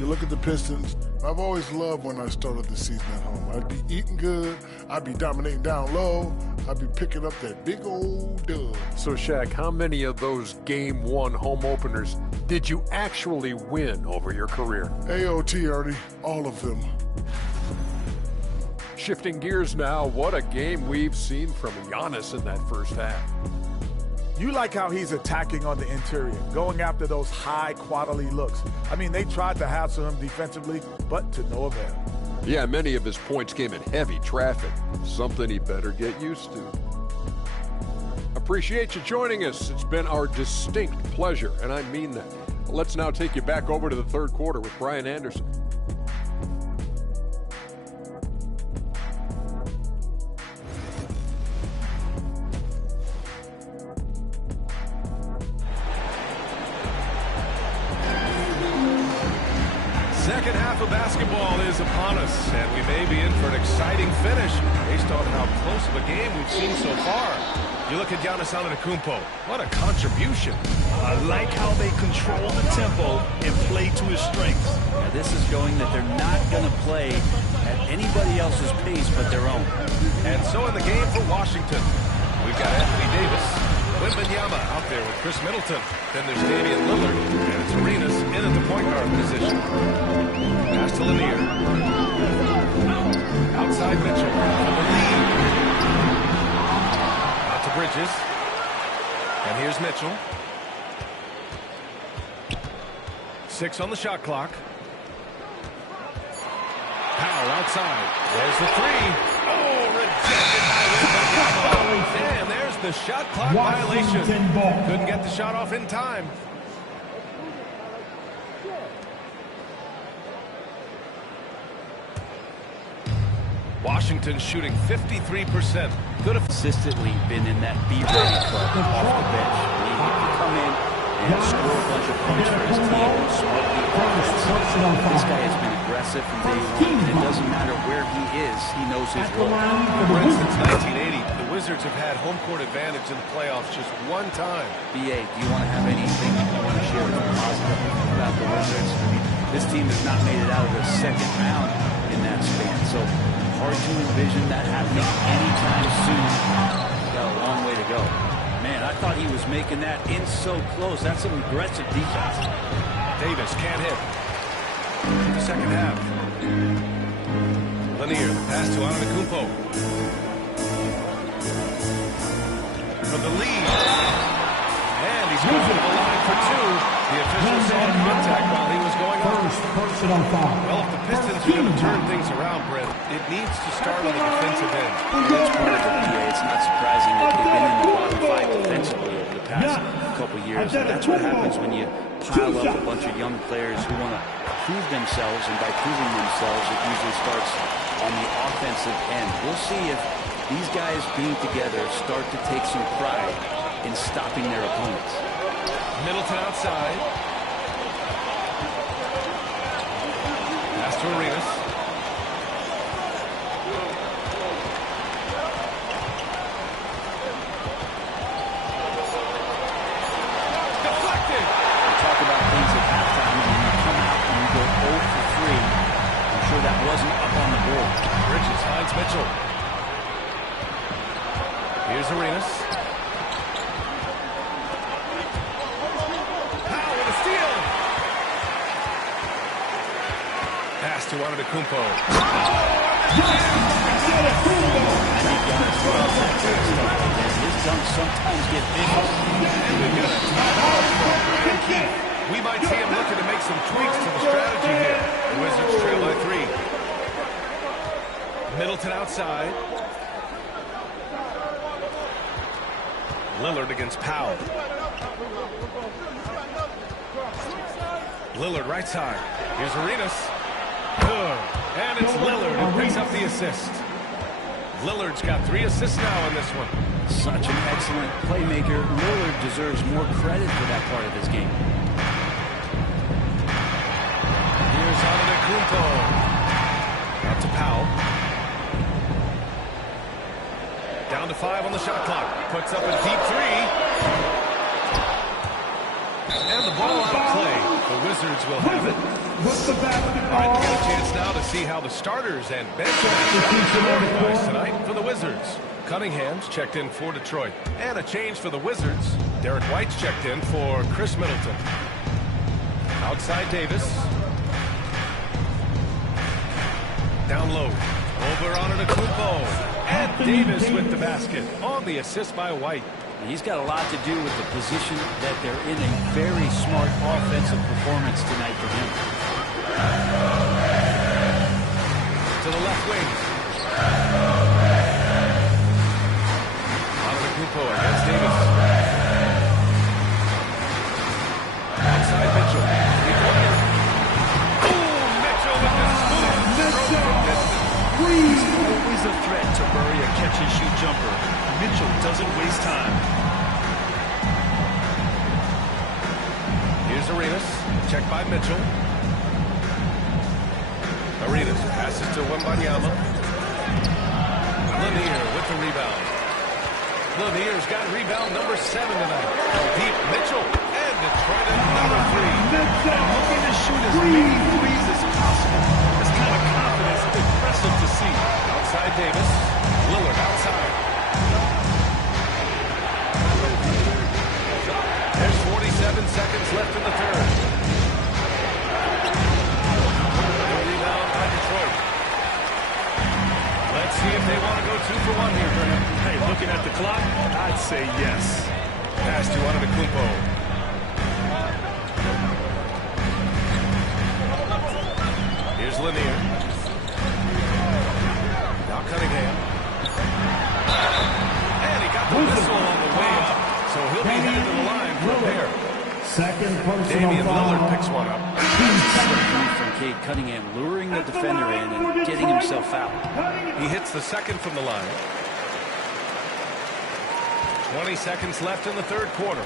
You look at the Pistons, I've always loved when I started the season at home. I'd be eating good, I'd be dominating down low, I'd be picking up that big old dub. So Shaq, how many of those Game 1 home openers did you actually win over your career? AOT, Ernie, all of them. Shifting gears now, what a game we've seen from Giannis in that first half. You like how he's attacking on the interior, going after those high-quality looks. I mean, they tried to hassle him defensively, but to no avail. Yeah, many of his points came in heavy traffic. Something he better get used to. Appreciate you joining us. It's been our distinct pleasure, and I mean that. Let's now take you back over to the third quarter with Brian Anderson. Second half of basketball is upon us, and we may be in for an exciting finish based on how close of a game we've seen so far. You look at Giannis Antetokounmpo. What a contribution. I like how they control the tempo and play to his strengths. Yeah, this is showing that they're not going to play at anybody else's pace but their own. And so in the game for Washington, we've got Anthony Davis, Wembanyama out there with Chris Middleton. Then there's Damian Lillard, and it's Arenas in at the point guard position. Pass to Lanier. Outside Mitchell for the lead. Out to Bridges. And here's Mitchell. 6 on the shot clock. Powell outside. There's the 3. Oh, rejected by Wembanyama. And there's the shot clock violation. Couldn't get the shot off in time. Washington shooting 53%. Could have consistently been in that be-ready club off the bench. He could come in and score a bunch of points for his team and spark the offense. This guy has been aggressive from day one, and it doesn't matter where he is, he knows his role. Since 1980, the Wizards have had home court advantage in the playoffs just one time. BA, do you want to have anything you want to share with me positive about the Wizards? I mean, this team has not made it out of the second round in that span, so hard to envision that happening anytime soon. Got a long way to go. Man, I thought he was making that in so close. That's some aggressive defense. Davis can't hit. Second half. Lanier, pass to Antetokounmpo. For the lead. And he's going to the line for 2. The official saw contact while he was going on. Well, if the Pistons are going to turn things around, Brent, it needs to start on the defensive end. That's part of the PA. It's not surprising that they've been in the bottom 5 defensively over the past couple years. And that's what happens when you pile up a bunch of young players who want to prove themselves, and by proving themselves, it usually starts on the offensive end. We'll see if these guys being together start to take some pride in stopping their opponents. Middleton outside. Pass to Arenas. Deflected. We talk about things at halftime, and when you come out and you go 0 for 3, I'm sure that wasn't up on the board. Bridges finds Mitchell. Here's Arenas. Pass to Antetokounmpo. His dunks sometimes get vicious. And we've got a timeout from Brandon Keith. We might see him looking to make some tweaks to the strategy here. The Wizards trail by 3. Middleton outside. Lillard against Powell. Lillard right side. Here's Arenas. And it's Lillard who picks up the assist. Lillard's got 3 assists now in this one. Such an excellent playmaker. Lillard deserves more credit for that part of his game. Here's Antetokounmpo. Out to Powell. Down to 5 on the shot clock. Puts up a deep 3. And the ball out of play. The Wizards will have it. All right, we get a chance now to see how the starters and bench organize tonight for the Wizards. Cunningham's checked in for Detroit. And a change for the Wizards. Derek White's checked in for Chris Middleton. Outside Davis. Down low. Over on Antetokounmpo. And Davis with the basket on the assist by White. And he's got a lot to do with the position that they're in. A very smart offensive performance tonight for him. To the left wing. Antetokounmpo against Davis. Outside Mitchell. Mitchell with the smooth. He's always a threat to bury a catch-and-shoot jumper. Mitchell doesn't waste time. Here's Arenas. Checked by Mitchell. Arenas passes to Wembanyama. Lanier with the rebound. Lanier's got rebound number 7 tonight. Deep Mitchell. And Detroit another three. And looking to shoot as many threes as possible. This kind of confidence is impressive to see. Outside Davis. Lillard outside. There's 47 seconds left in the third. Rebound by Detroit. Let's see if they want to go 2 for 1 here, Brennan. Hey, looking at the clock, I'd say yes. Pass to Antetokounmpo. Here's Lanier. Now Cunningham. And he got the whistle on the way up. So he'll be headed to the line from there. Second personal Damian foul. Lillard picks one up. From Cade Cunningham, luring the defender in and getting himself out. He hits the second from the line. 20 seconds left in the third quarter.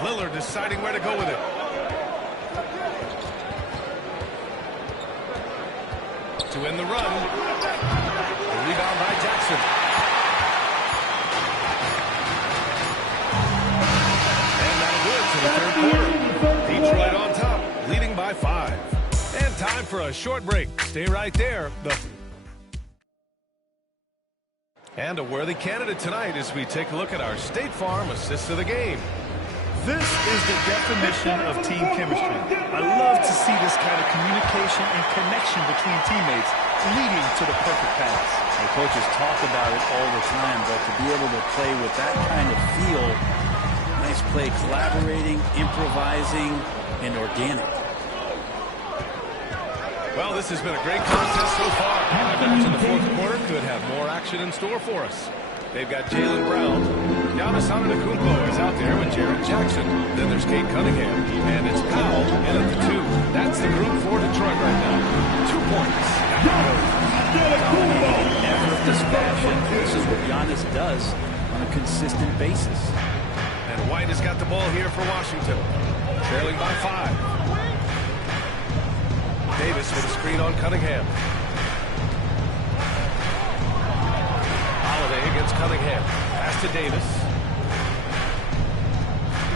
Lillard deciding where to go with it. To end the run. The rebound by Jackson. And that'll do it to the third quarter. Detroit on top, leading by 5. And time for a short break. Stay right there. And a worthy candidate tonight as we take a look at our State Farm assist of the game. This is the definition of team chemistry. I love to see this kind of communication and connection between teammates leading to the perfect pass. The coaches talk about it all the time, but to be able to play with that kind of feel, nice play, collaborating, improvising, and organic. Well, this has been a great contest so far. I imagine the fourth quarter could have more action in store for us. They've got Jaylen Brown. Giannis Antetokounmpo is out there with Jaren Jackson. Then there's Cade Cunningham. And it's Powell in at the 2. That's the group for Detroit right now. 2 points. Effortless fashion. This is what Giannis does on a consistent basis. And White has got the ball here for Washington. Trailing by 5. Davis with a screen on Cunningham. Holiday against Cunningham. Pass to Davis.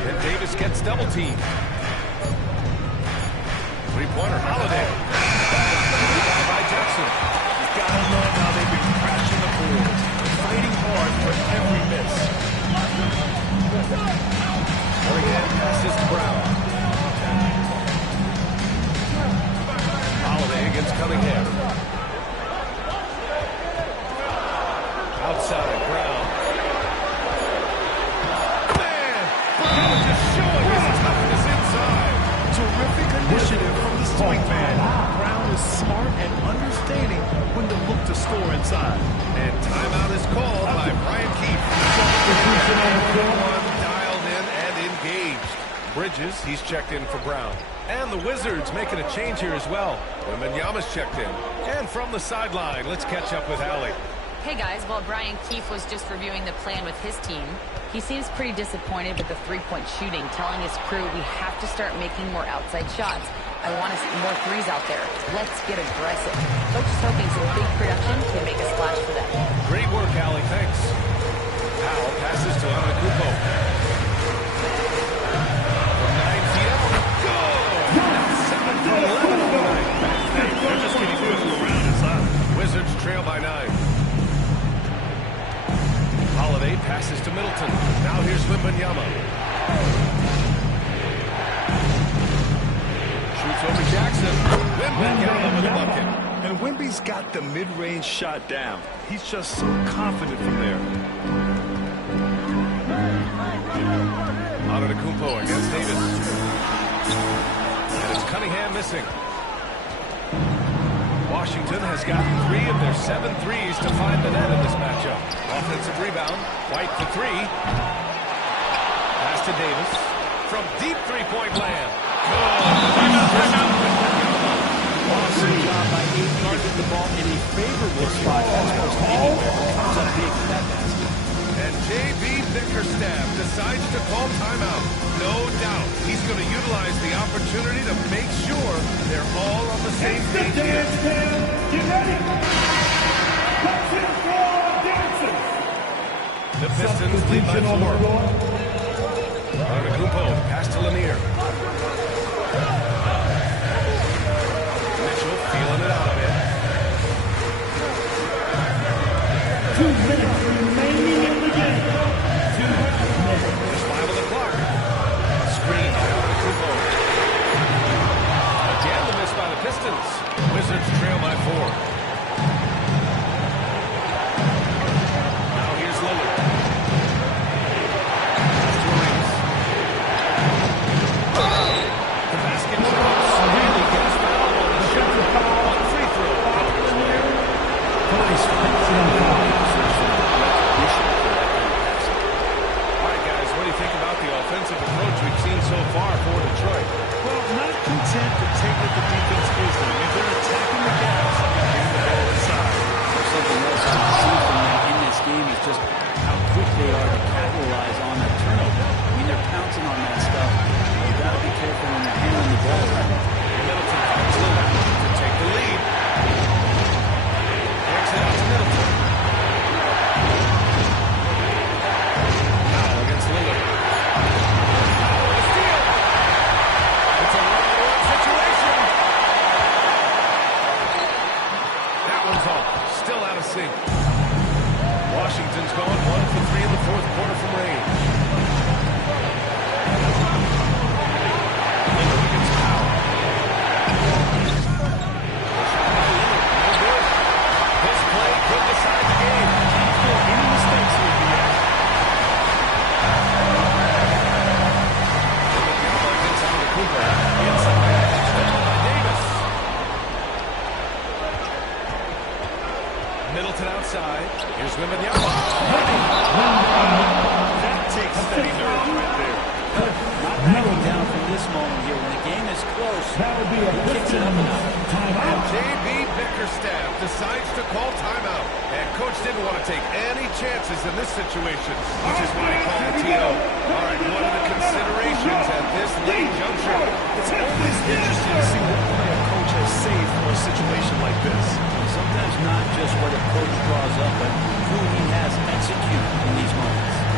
And Davis gets double teamed. Three-pointer, Holiday. Rebound by Jackson. You've got to love how they've been crashing the boards, fighting hard for every miss. Cunningham passes to Brown. Holiday against Cunningham. Outside, Brown. Man! Brown just showing his toughness inside. Terrific initiative from the swingman. Brown is smart and understanding when to look to score inside. And timeout is called by Brian Keefe. Everyone dialed in and engaged. Bridges, he's checked in for Brown. And the Wizards making a change here as well. Wembanyama's checked in. And from the sideline, let's catch up with Allie. Hey guys, while Brian Keefe was just reviewing the plan with his team, he seems pretty disappointed with the three-point shooting, telling his crew we have to start making more outside shots. I want to see more threes out there. Let's get aggressive. Coach is hoping some big production can make a splash for them. Great work, Allie. Thanks. Powell passes to Antetokounmpo. From 9 feet out. Good! 7 for 11 on the night. Hey, they're just getting good around inside. Wizards trail by 9. Holiday passes to Middleton. Now here's Wembanyama. Shoots over Jackson. Wembanyama with a bucket. And Wemby's got the mid-range shot down. He's just so confident from there. Antetokounmpo against Davis. And it's Cunningham missing. Washington has gotten 3 of their 7 threes to find the net in this matchup. Offensive rebound. White for 3. Pass to Davis. From deep three-point land. Awesome job by Aiden to get the ball in a favorable spot as opposed to anywhere. Comes up big for that basket. And J.B. Bickerstaff decides to call timeout. No doubt he's going to utilize the opportunity to make sure they're all on the same page here. Get ready. Let's hit for dancers. The Pistons lead by 4. Antetokounmpo, pass to Lanier. Mitchell feeling it out of it. 2 minutes remaining in the game. 2 minutes. There's 5 on the clock. Screen by Antetokounmpo. Again, the miss by the Pistons. Wizards trail by 4. Now here's Lillard. The basket drops. Really gets fouled on the shot. On the free throw. All right, guys, what do you think about the offensive approach we've seen so far for Detroit? Well, not content to take what the defense gives them. If they're attacking the gaps, getting the ball inside. Something else I can see from them in this game is just how quick they are to capitalize on that turnover. I mean, they're pouncing on that stuff. You've got to be careful when you're handling the ball. Middleton finds Lillard to take the lead. Works it out to Middleton. Now against Lillard. The steal. It's a one-on-one situation. That one's off. Still out of sync. Washington's gone 1 for 3 in the fourth quarter from range. Lillard against Powell. Shot by Lillard. No good. This play could decide the game. Any mistakes would be out. Against Antetokounmpo. Inside. Extended by Davis. Middleton outside. Here's Wembanyama. That takes steady nerve right there. Not backing down from this moment here. When the game is close, he kicks it up enough. And J.B. Bickerstaff decides to call timeout. And Coach didn't want to take any chances in this situation, which is why he called the TO. All right, what are the considerations at this late juncture? It's always interesting to see what play a coach has saved for a situation like this. Sometimes not just what a coach draws up, but who he has execute in these moments.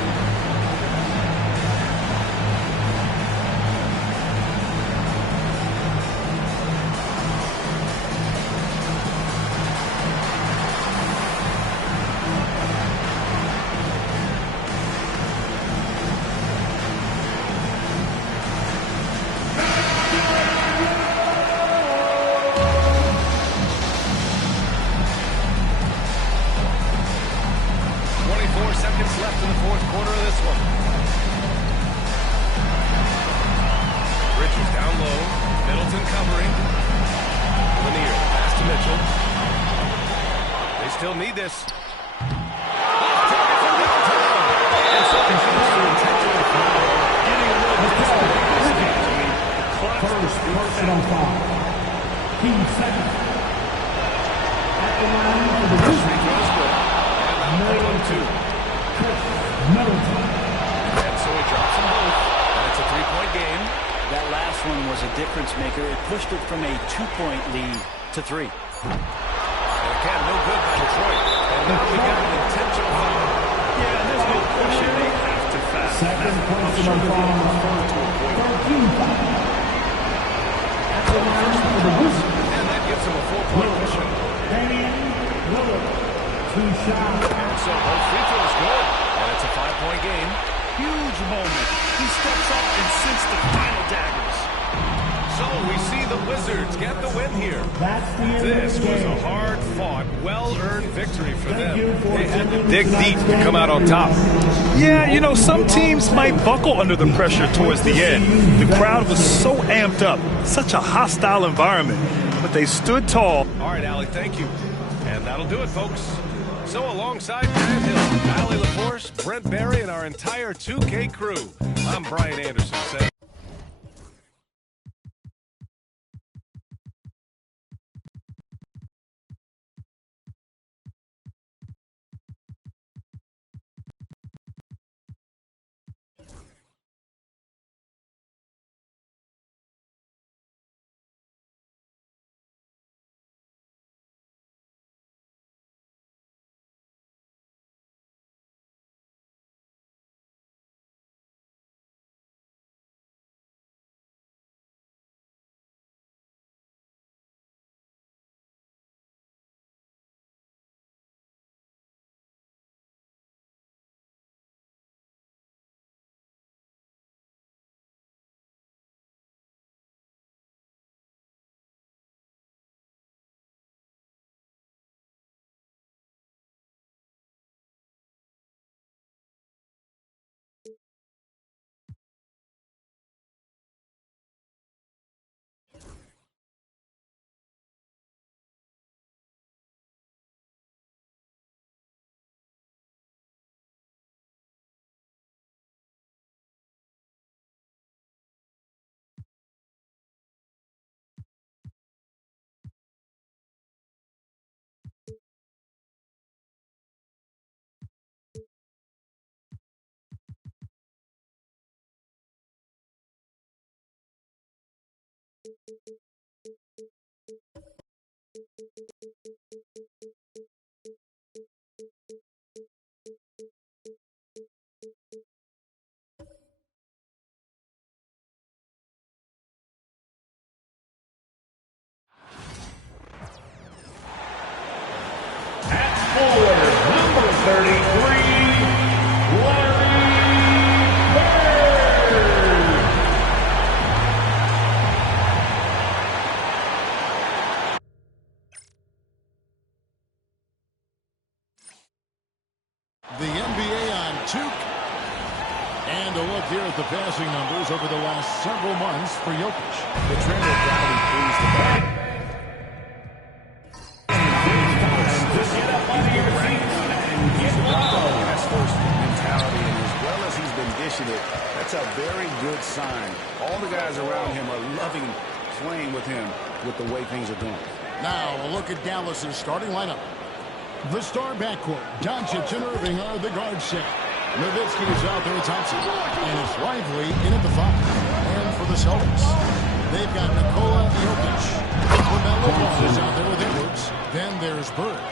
Left in the fourth quarter of this one. Bridges down low. Middleton covering. Lanier. Pass to Mitchell. They still need this. Off target for Middleton. And so they finish the intentional foul. Getting a little desperate in this game. I mean, the clock is Personal foul. Team second. At the line for the first free throw is good. And now 1-2. Middleton. And so he drops them both. And it's a 3-point game. That last one was a difference maker. It pushed it from a 2-point lead to 3. And again, no good by Detroit. And now we got an intentional foul. Yeah, there's no question they have to foul. Second personal foul. 13 foul. At the line for the Wizards. And that gives him a 4-point cushion. Damian Lillard. 2 shots. And so both free throws good. And it's a 5-point game. Huge moment. He steps up and sinks the final daggers. So we see the Wizards get the win here. This was a hard-fought, well-earned victory for them. They had to dig deep to come out on top. Yeah, you know, some teams might buckle under the pressure towards the end. The crowd was so amped up, such a hostile environment, but they stood tall. All right, Allie, thank you. And that'll do it, folks. So alongside Grant Hill, Allie LaForce, Brent Barry, and our entire 2K crew, I'm Brian Anderson saying... Number 33, The NBA on Tuke. And a look here at the passing numbers over the last several months for Jokic. The trend will probably please the ball. Mentality, and as well as he's been dishing it, that's a very good sign. All the guys around him are loving playing with him with the way things are going. Now a look at Dallas's starting lineup. The star backcourt, Doncic and Irving are the guard set. Nowitzki is out there with Thompson, and it's Lively in at the 5. And for the Celtics, they've got Nikola Jokic. LaMelo Ball is out there with Edwards. Then there's Bird,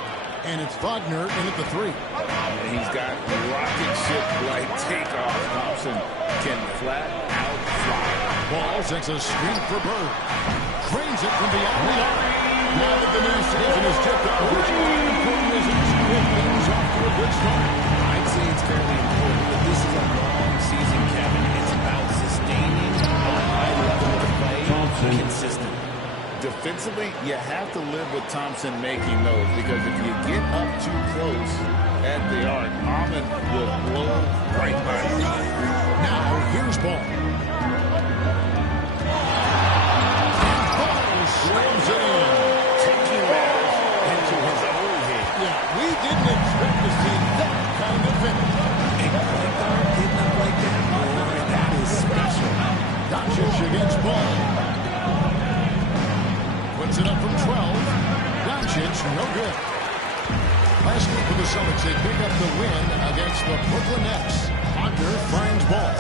and it's Wagner in at the 3. And he's got rocket ship-like takeoff. Thompson can flat out fly. Ball sets a screen for Bird. Drains it from beyond the arc. Now that the new season is tipped off, which important is it? Things off to a good start. I'd say it's fairly important, but this is a long season, Kevin. It's about sustaining a high level of play consistent. Defensively, you have to live with Thompson making those, because if you get up too close at the arc, Ahmed will blow right by you. Now, here's Ball. Slams it in. Taking matters into his own hand. Yeah, we didn't expect to see that kind of finish. And point guard hitting up like that, boy, that is special. Doncic against Ball. Puts it up from 12. Doncic, no good. Last week for the Celtics, they pick up the win against the Brooklyn Nets. Wagner finds Ball.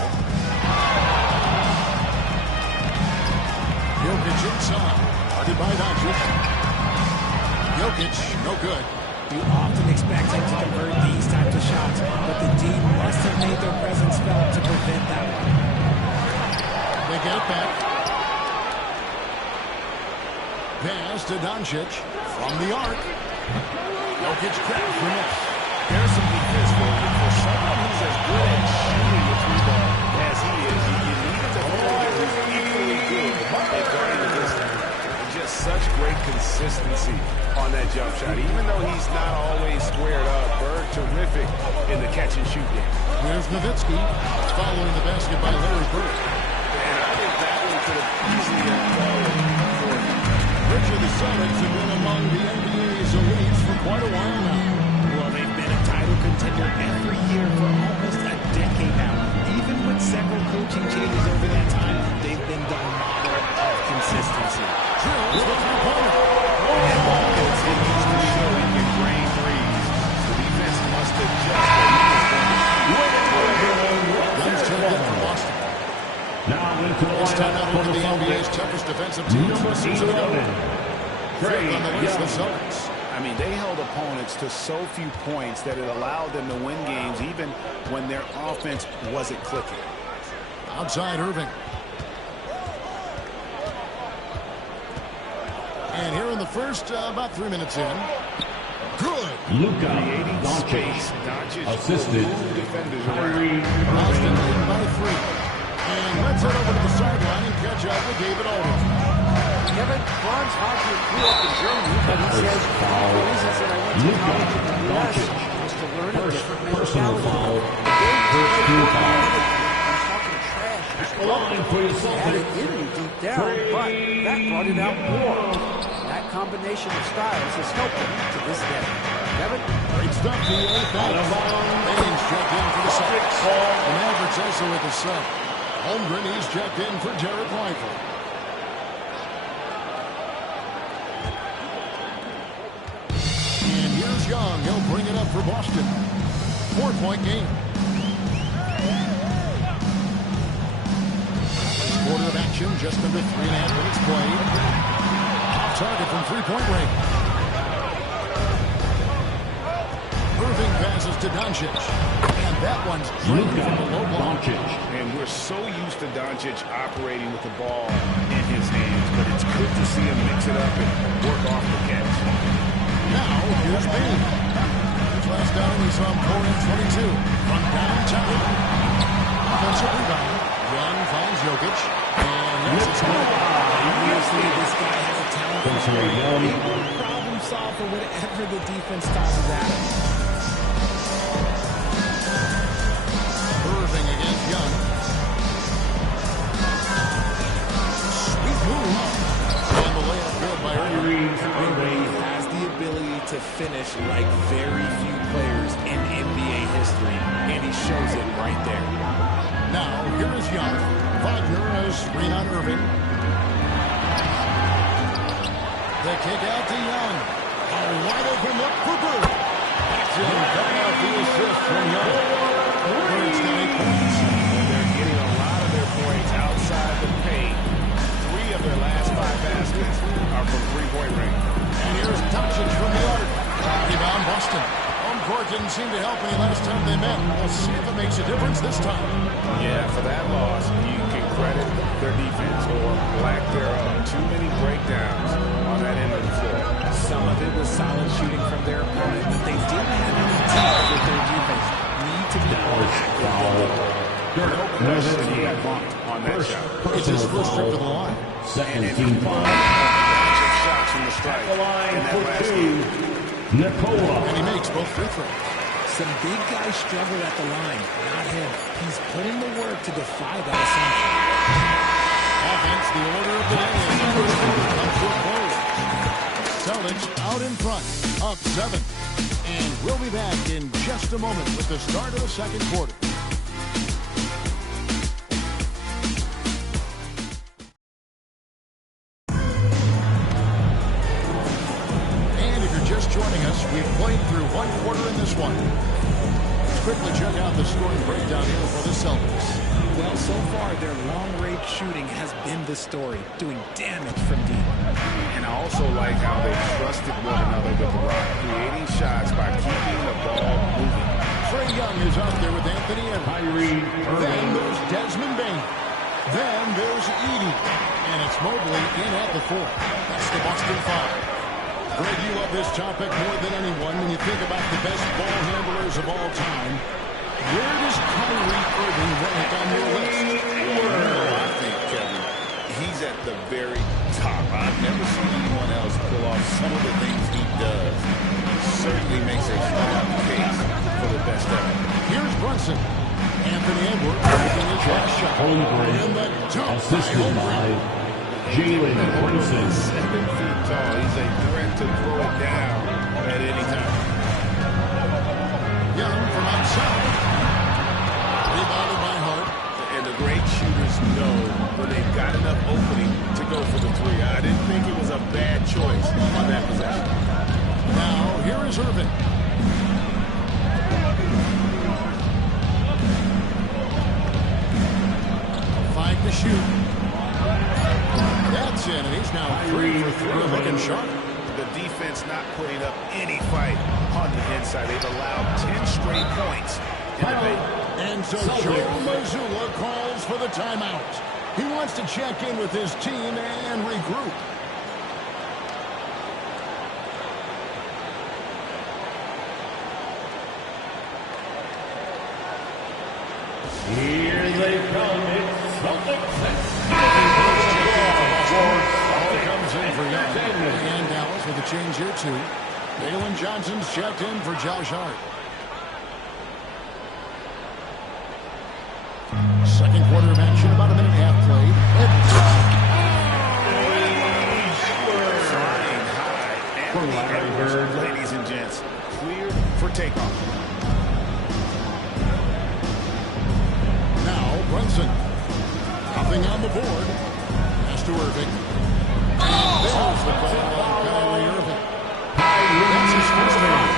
Jokic inside. Guarded by Doncic. Jokic, no good. You often expect him to convert these types of shots, but the D must have made their presence felt to prevent that one. They get it back. Pass to Doncic from the arc. Jokic cracks the miss. There's some defense for you. For someone who's as good at shooting the 3-ball as he is, you need to play who's equally good at guarding the distance. has such great consistency on that jump shot. Even though he's not always squared up, Bird terrific in the catch-and-shoot game. Here's Nowitzki following the basket by Larry Bird. And I think that one could have easily fallen for him. Richard, the Celtics have been among the NBA's elites for quite a while now. Well, they've been a title contender every year for almost a decade now. Even with several coaching changes over that time, they've been the model of consistency. Drills the three-pointer. And while it's used to showing in grain threes, the defense must adjust what he is going to do. Guns turned in for Boston. Now into the It's time lineup to for look at the the NBA's Celtics. toughest defensive teams in the season ago. Fifth on the list, the Celtics. I mean, they held opponents to so few points that it allowed them to win games even when their offense wasn't clicking. Outside Irving. And here in the first, about 3 minutes in. Good. Luka Doncic assisted Kyrie Boston Irving. leading by 3. And let's head over to the sideline and catch up with David Aldridge. Kevin, Franz Wagner grew up in Germany, but he says one of the reasons that I went to college in the U.S. was to learn a different mentality. First team foul. He's talking trash. At the line for the Had it Celtics. in him deep down, but that brought it out more. That combination of styles has helped him to this day. Kevin? Great stuff, D.A. Thanks. Baines checked in for the Celtics. The Mavericks also with the sub. Holmgren, he's checked in for Jared Rifle. And here's Young. He'll bring it up for Boston. 4-point game. First quarter of action, just under 3.5 minutes played. Off target from three-point range. Irving passes to Doncic. And that one's drilled from the low block. And we're so used to Doncic operating with the ball in his hands, but it's good to see him mix it up and work off the catch. Now, here's Bain. His last outing, we saw him pour in 22 from downtown. Offensive rebound. Young finds Jokic. And yes, it's good. Obviously, this guy has a talent for scoring. He will problem solve for whatever the defense tosses at him. Irving against Young. Sweet move. And the layup good by Irving. Irving has the ability to finish like very few players in NBA history, and he shows it right there. Now, here is Young. Wagner has screen on Irving. The kick out to Young. A wide open look for Bird. That's in. Coming off the assist from Young. Bird's got 8 points. They're getting a lot of their points outside the paint. 3 of their last 5 baskets are from three-point range. And here's Doncic from the arc. Rebound Boston. Home court didn't seem to help any last time they met. We'll see if it makes a difference this time. Yeah, for that loss, you can credit their defense or lack thereof. Too many breakdowns on that end of the floor. Some of it was solid shooting from their opponent, but they didn't have any depth with their defense. Need to be more active. No question he got bumped on that shot. It's his first trip to the line. Second team foul. Shots from the strike At the line in that for last 2. game. Nicola. And he makes both free throws. Some big guys struggle at the line, not him. He's put in the work to defy that assumption. Offense, the order of the day. As the first quarter comes to a close. Celtics out in front, up 7. And we'll be back in just a moment with the start of the second quarter. Joining us, we've played through 1 quarter in this one. Let's quickly check out the scoring breakdown here for the Celtics. Well, so far, their long-range shooting has been the story, doing damage from deep. And I also like how they trusted one another with the rock, creating shots by keeping the ball moving. Trae Young is out there with Anthony Edwards. Then there's Desmond Bain. Then there's Edey. And it's Mobley in at the 4. That's the Boston 5. Greg, you love this topic more than anyone when you think about the best ball handlers of all time. Where does Kyrie Irving rank on your list? I think, Kevin, he's at the very top. I've never seen him some of the things he does certainly makes a strong case for the best ever. Here's Brunson. Anthony Edwards taking his last shot. Assisted by Jalen Brunson. 7 feet tall. He's a threat to throw it down at any time. Young from outside. Rebounded by Hart. And the great shooters know when they've got enough opening to go for the three. I didn't think it was a bad choice on that possession. Now, here is Irving. Five to shoot. That's in, and he's now 3 for 3, looking sharp. The defense not putting up any fight on the inside. They've allowed 10 straight points in the paint. And so Joe Mazzulla calls for the timeout. He wants to check in with his team and regroup. Here they come. It's Celtics. Ball comes in for Young. And Dallas with a change here, too. Dalen Johnson's checked in for Josh Hart. Second quarter of action, about a minute and a half played. Ladies and gents, cleared for takeoff. Now Brunson. Nothing on the board. Pass to Irving. And there's the call on Kyrie Irving. That's his first foul.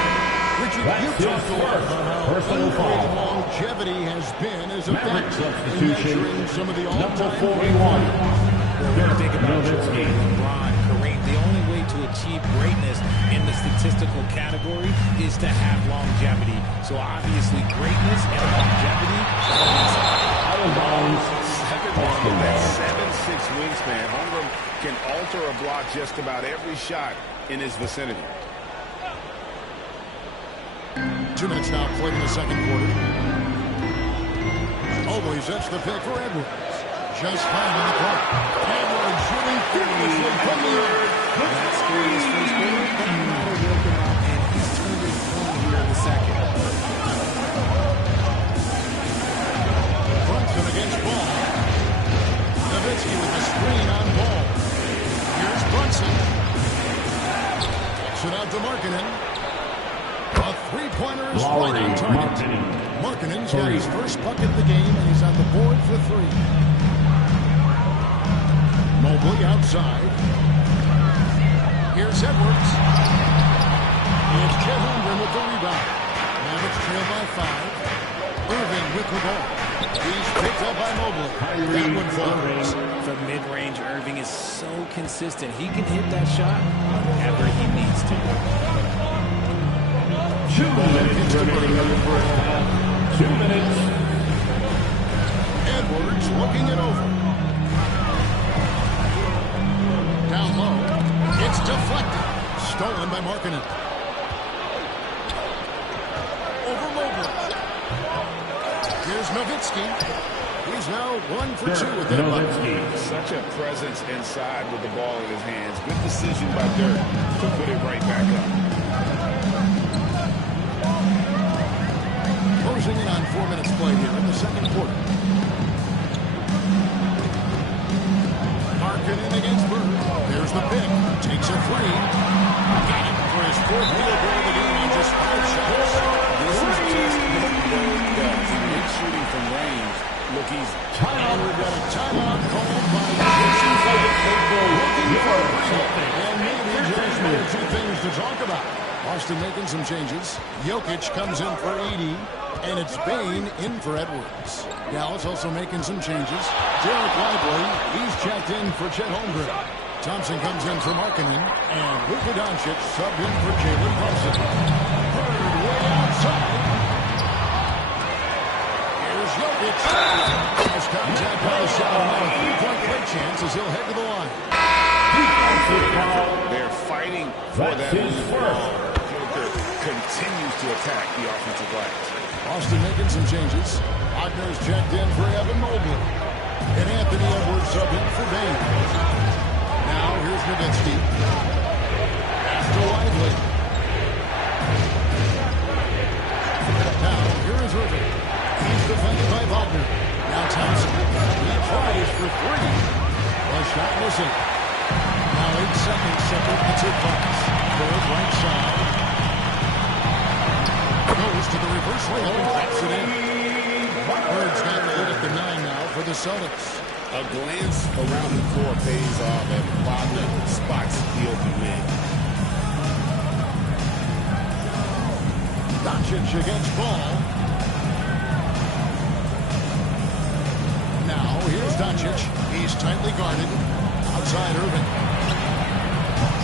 Richard, you talked a lot about how unbelievable longevity has been as a factor in measuring some of the all-time 41. We're going to think about Jordan, LeBron, Kareem. The only way to achieve greatness in the statistical category is to have longevity. So obviously greatness and longevity. That 7'6" wingspan, Holmgren can alter a block just about every shot in his vicinity. 2 minutes now played in the second quarter. Mobley sets the pick for Edwards. Just fine in the clock. Edwards shooting fearlessly from the earth. That scored his first goal, but Matter woke him up, and he's turned it on here in the second. Brunson against Ball. Nowitzki with the screen on Ball. Here's Brunson. Kicks it out to Markkanen. A three-pointer is right on target. Markkanen's got his first bucket of the game, and he's on the board for 3. Mobley outside. Here's Edwards. It's Chet Holmgren with the rebound. Mavericks trail by 5. Irving with the ball. He's picked up by Mobley. That one falls. From mid-range, Irving is so consistent. He can hit that shot whenever he needs to. 2 minutes remaining on the first half. 2 minutes. Edwards looking it over. Down low. It's deflected. Stolen by Markkanen. Over Mobley. Here's Nowitzki. He's now 1 for 2 with that bucket. Such a presence inside with the ball in his hands. Good decision by Dirk to put it right back up. Closing in on 4 minutes played here in the second quarter. Markkanen against Bird. There's the pick. Takes a 3. Got it for his 4th field goal of the game on just 5 shots. This is just what Bird does. He's shooting from range. Look, he's And we've got a timeout called by Jason Tatum. Looking for a break. And maybe just 1 or 2 things to talk about. Boston making some changes. Jokic comes in for 80. And it's Bane in for Edwards. Dallas also making some changes. Derek Lively, he's checked in for Chet Holmgren. Thompson comes in for Markkanen. And Luka Doncic subbed in for Jalen Brunson. Bird way outside. Here's Jokic. First contact on the shot. Now a 3-point play chance as he'll head to the line. They're fighting for that ball. Joker continues to attack the offensive glass. Boston making some changes. Wagner's checked in for Evan Mobley. And Anthony Edwards subbed in for Bane. Now here's Nowitzki. Wilson. Now 8 seconds separate the two clocks. Bird right side. Goes to the reverse layup and drops it in. Bird's got it at the 9 now for the Celtics. A glance around the floor pays off at Bogdan spots the open man. Doncic against Ball. Now here's Doncic. He's tightly guarded. Outside Irving.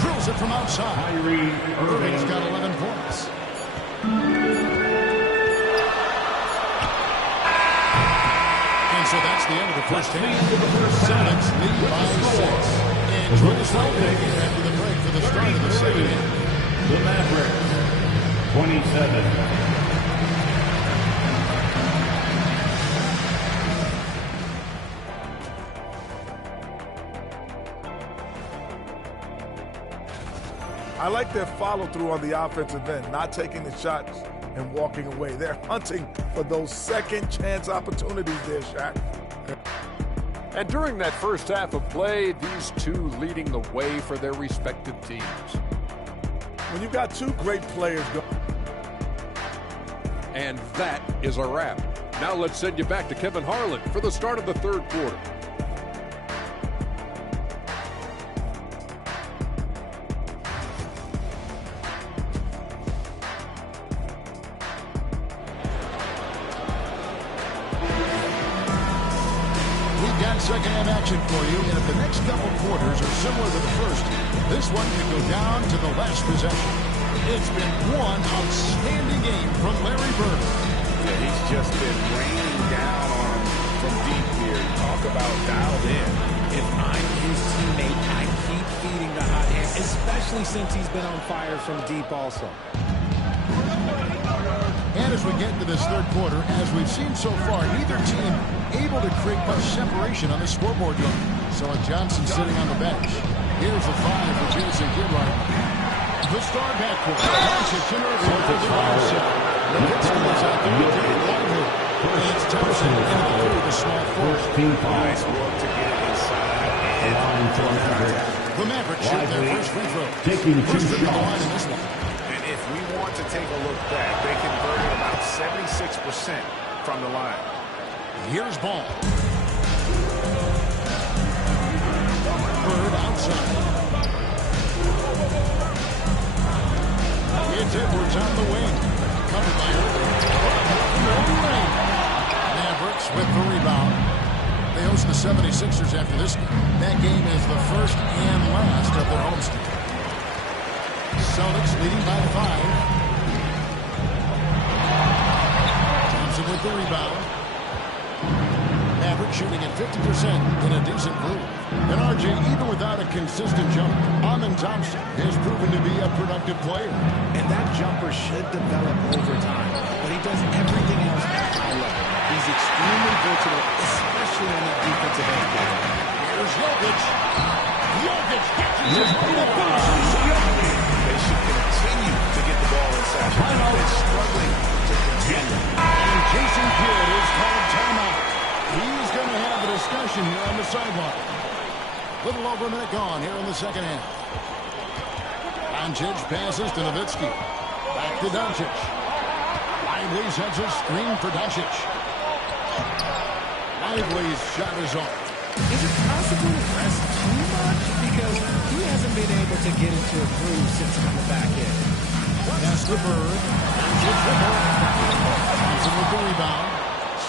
Drills it from outside. Irving's got 11 points. And so that's the end of the first half. Celtics lead by 6. And join us right after the break for the start of the second half. The Mavericks, 27. I like their follow-through on the offensive end, not taking the shots and walking away. They're hunting for those second-chance opportunities there, Shaq. And during that first half of play, these two leading the way for their respective teams. When you've got two great players go. And that is a wrap. Now let's send you back to Kevin Harlan for the start of the third quarter. Second-hand action for you, and if the next couple quarters are similar to the first, this one could go down to the last possession. It's been one outstanding game from Larry Bird. Yeah, he's just been raining down on him from deep here. Talk about dialed in. If I'm his teammate, I keep feeding the hot hand, especially since he's been on fire from deep also. And as we get into this third quarter, as we've seen so far, neither team able to create much separation on the scoreboard line. So Johnson sitting on the bench. Here's a 5 for Jason Kidd. The star backcourt. Doncic and Irving for the ball set. Nowitzki is out there with David Lively. And it's Thompson into the through the small force. Nice work to get inside and on contact. The Mavericks shoot their first free throw. First to the line in this one. And if we want to take a look back, they converted about 76% from the line. Here's Ball. Bird outside. It's Edwards on the wing. Covered by Irving. Mavericks with the rebound. They host the 76ers after this game. That game is the first and last of their homestand. Celtics leading by 5. Thompson with the rebound. Mavericks shooting at 50% in a decent groove. And RJ, even without a consistent jumper, Amen Thompson has proven to be a productive player. And that jumper should develop over time, but he does everything else at a high level. He's extremely versatile, especially on that defensive end. Here's Jokic. Jokic catches his way to the finish. They should continue to get the ball inside. They're struggling to contend. And Jason Kidd is called timeout. He's going to have a discussion here on the sideline. Little over a minute gone here in the second half. Doncic passes to Nowitzki. Back to Doncic. Lively sets a screen for Doncic. Lively's shot is off. Is it possible to rest too much? Because he hasn't been able to get into a groove since coming back in. That's the Bird. Doncic dribble. Thompson with the rebound.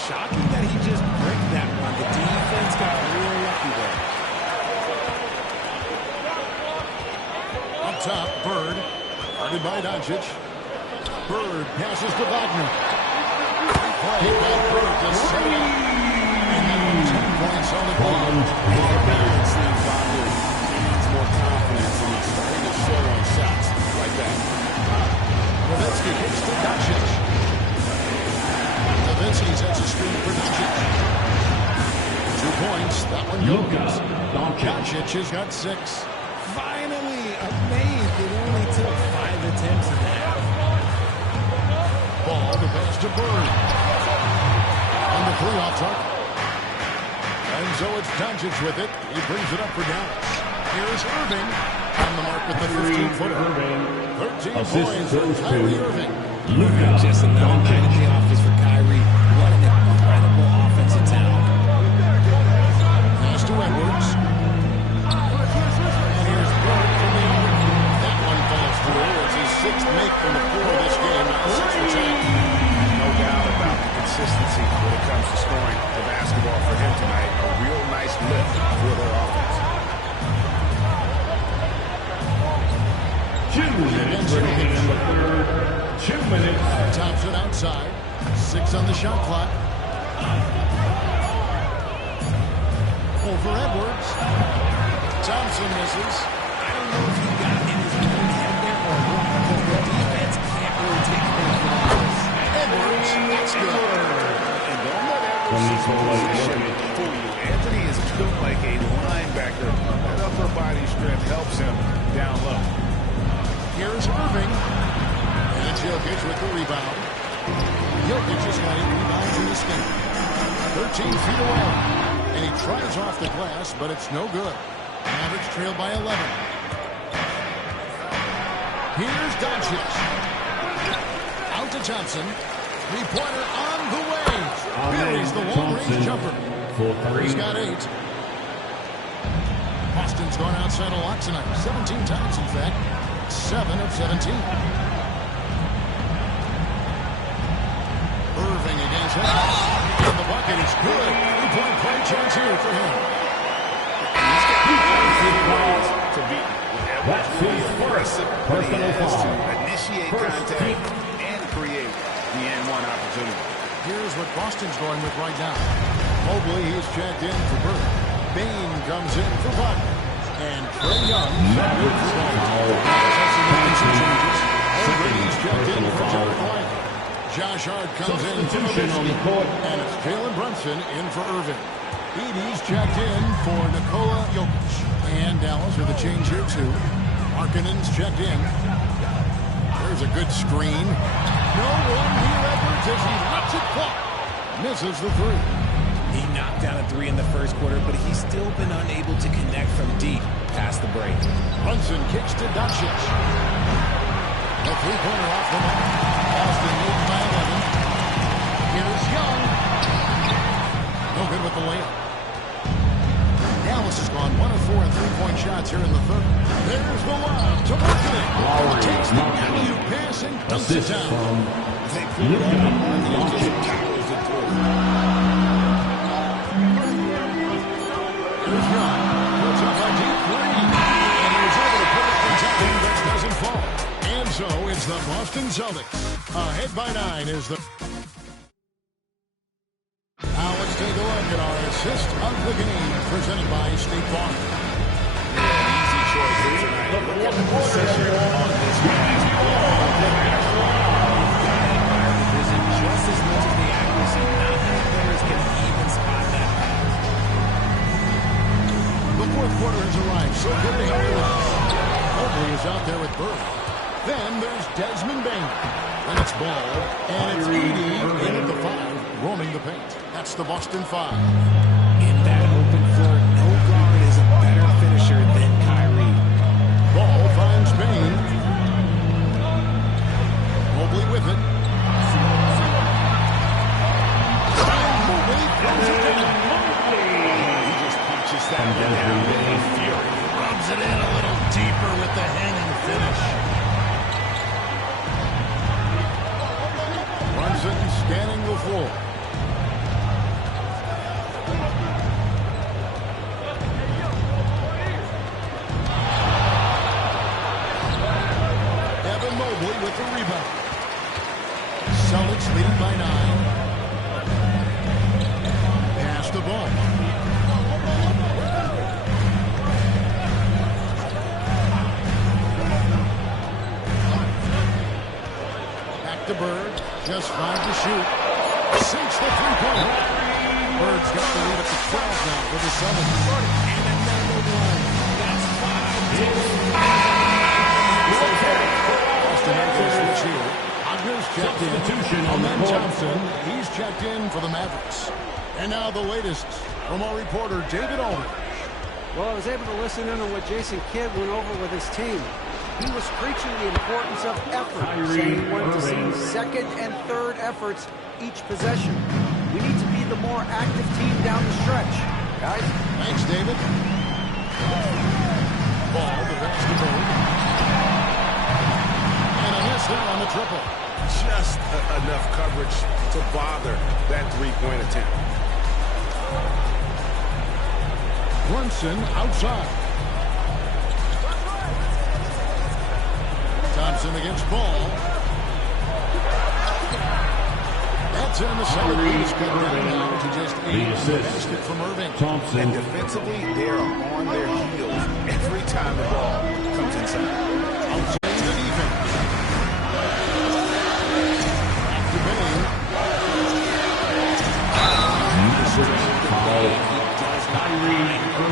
Shocking that he just bricked that one. The defense got real lucky there. Up top, Bird. Guarded by Doncic. Bird passes to Wagner. Play by Bird to set it up. And then 10 points on the board. Wagner needs more confidence, and he's starting to show on shots like that. Nowitzki kicks to Doncic. Nowitzki sets a screen for Doncic. 2 points. That one goes. Doncic has got 6. Finally, amazed it only took 5 attempts in half. Ball to pass to Bird. On the 3 off target. And so it's Doncic with it. He brings it up for Dallas. Here's Irving on the mark with the 15-footer. 13 points for Kyrie Irving. Just another night in the office for Kyrie. What an incredible offensive talent. Pass to Edwards. And here's Bird from the arc. That one falls through. It's his 6th make from the floor this game. Now 6 for 10. No doubt about the consistency when it comes to scoring the basketball for him tonight. A real nice lift for their offense. 2 minutes remaining in the third. 2 minutes. Thompson outside. 6 on the shot clock. Over Edwards. Thompson misses. I don't know if he got in his own head there or what, because the defense can't really take credit for all this. Edwards, that's good. And don't let Edwards' position fool you. Anthony is built like a linebacker. That upper body strength helps him down low. Here's Irving. And it's Jokic with the rebound. Jokic has got 8 rebounds in this game. 13 feet away. And he tries off the glass, but it's no good. Mavericks trail by 11. Here's Doncic. Out to Thompson. Three-pointer on the way. Buries the long-range jumper. He's got 8. Boston's gone outside a lot tonight. 17 times, in fact. 7 of 17. Irving against him. And the bucket is good. 3-point play chance here for him. He's got ways to beat Edwards. Really aggressive when he has to initiate contact and create the N1 opportunity. Here's what Boston's going with right now. Mobley, he's checked in for Bird. Bain comes in for Buck. And Trae Young. He's checked in for John White. Josh Hart comes in for Nowitzki. And it's Jalen Brunson in for Irving. Edey's checked in for Nikola Jokic. And Dallas with a change here, too. Markkanen's checked in. There's a good screen. No one near Edwards as he lets it fly. Misses the 3. He knocked down a 3 in the first quarter, but he's still been unable to connect from deep past the break. Brunson kicks to Doncic. The 3-pointer off the mark. Boston leads by 11. Here's Young. No good with the layup. Dallas has gone 1 of 4 on 3-point shots here in the third. There's the lob to Markkanen. Takes the alley-oop pass and dunks it down. They pull it up and Markkanen just towers it through. Here's Young. Puts up a deep 3. And he was able to put it in time, but doesn't fall. And so it's the Boston Celtics. Ahead by 9 is the... Now let's take a look at our assist of the game presented by State Farm. Easy choice here tonight. Look at the precision on this basketball. Just as much as the accuracy, not many players can even spot that pass. The fourth quarter has arrived, so good to have relax. Mobley is out there with Bird. Then there's Desmond Bain. And it's ball, and it's Edey in at the 5, roaming the paint. That's the Boston 5. In that open floor, no guard is a better finisher than Kyrie. Ball finds Bain. Mobley with it. And Mobley throws it down. He just punches that one down with fury. Rubs it in a little deeper with the hanging finish. Brunson scanning the floor. Evan Mobley with the rebound. Celtics leading by 9. Pass the ball. Back to Bird. Just 5 to shoot. Sinks the 3-pointer. Bird's got the lead up to 12 now for the Celtics. And another one. That's 5. Boston has a switch here. Wagner's checked in. Substitution on the And then court. Thompson, he's checked in for the Mavericks. And now the latest from our reporter, David Aldridge. Well, I was able to listen in on what Jason Kidd went over with his team. He was preaching the importance of effort, saying he wanted to see second and third efforts each possession. We need to be the more active team down the stretch. Guys? Thanks, David. Ball, the pass to Bird. And a miss there on the triple. Just enough coverage to bother that three-point attempt. Brunson outside. Thompson against Ball. That's in the second. He's cut down now to just 8. Basket from Irving. Thompson. And defensively, they are on their heels every time the ball comes inside. Outside the defense. Back to Bain.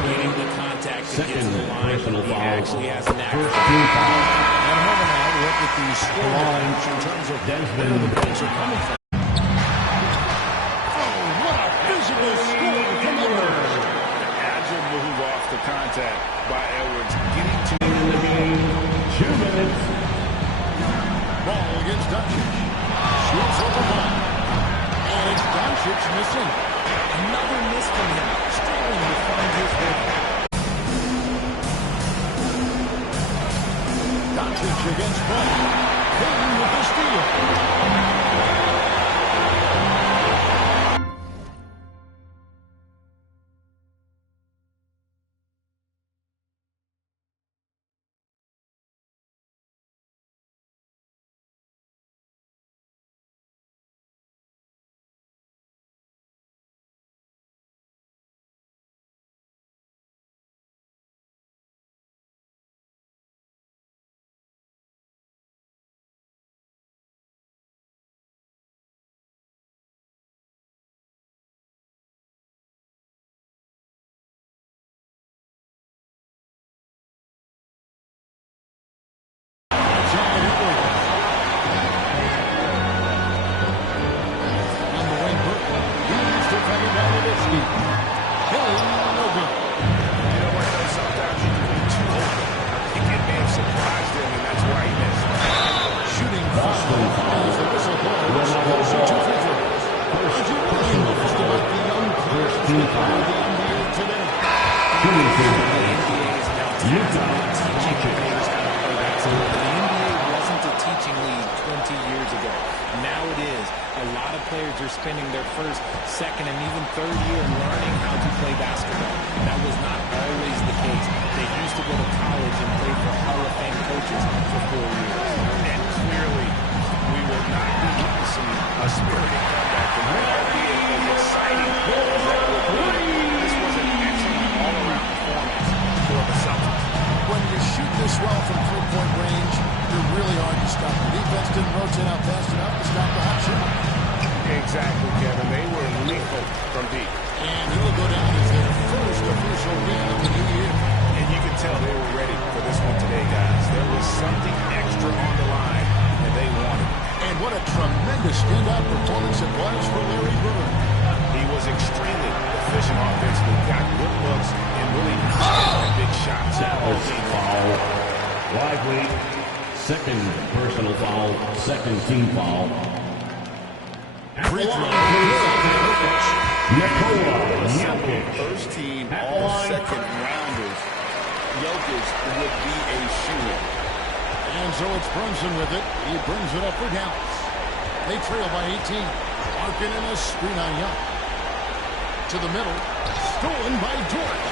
Getting the contact to get to the line. He actually has an act. And a moment now, look at the score in terms of where the points are coming from. Oh, what a physical score from Edwards. An agile move off the contact by Edwards, getting to the game. 2 minutes. Ball against Doncic. Shoots over one. And it's Doncic missing. Another miss from him. Struggling to find his rhythm. Doncic against Ball. Payne with the steal. Players are spending their first, second, and even third year learning how to play basketball. That was not always the case. They used to go to college and play for Hall of Fame coaches for 4 years. And clearly, we will not be witnessing a spirited comeback from here, albeit as exciting as that would be. This was an excellent all-around performance for the Celtics. When you shoot this well from three-point range, you're really hard to stop. The defense didn't rotate out fast enough to stop the hot shot. Exactly, Kevin. They were lethal from deep. And he'll go down as their first official win of the new year. And you can tell they were ready for this one today, guys. There was something extra on the line, and they wanted it. And what a tremendous standout performance it was for Larry Bird. He was extremely efficient offensively, got good looks, and really knocked big shots. That was foul. Lively, second personal foul, second team foul. Free throw. Nikola Jokic. First team, all second rounders. Jokic would be a shooter. And so it's Brunson with it. He brings it up for Dallas. They trail by 18. Larkin in a screen on Young. To the middle. Stolen by George.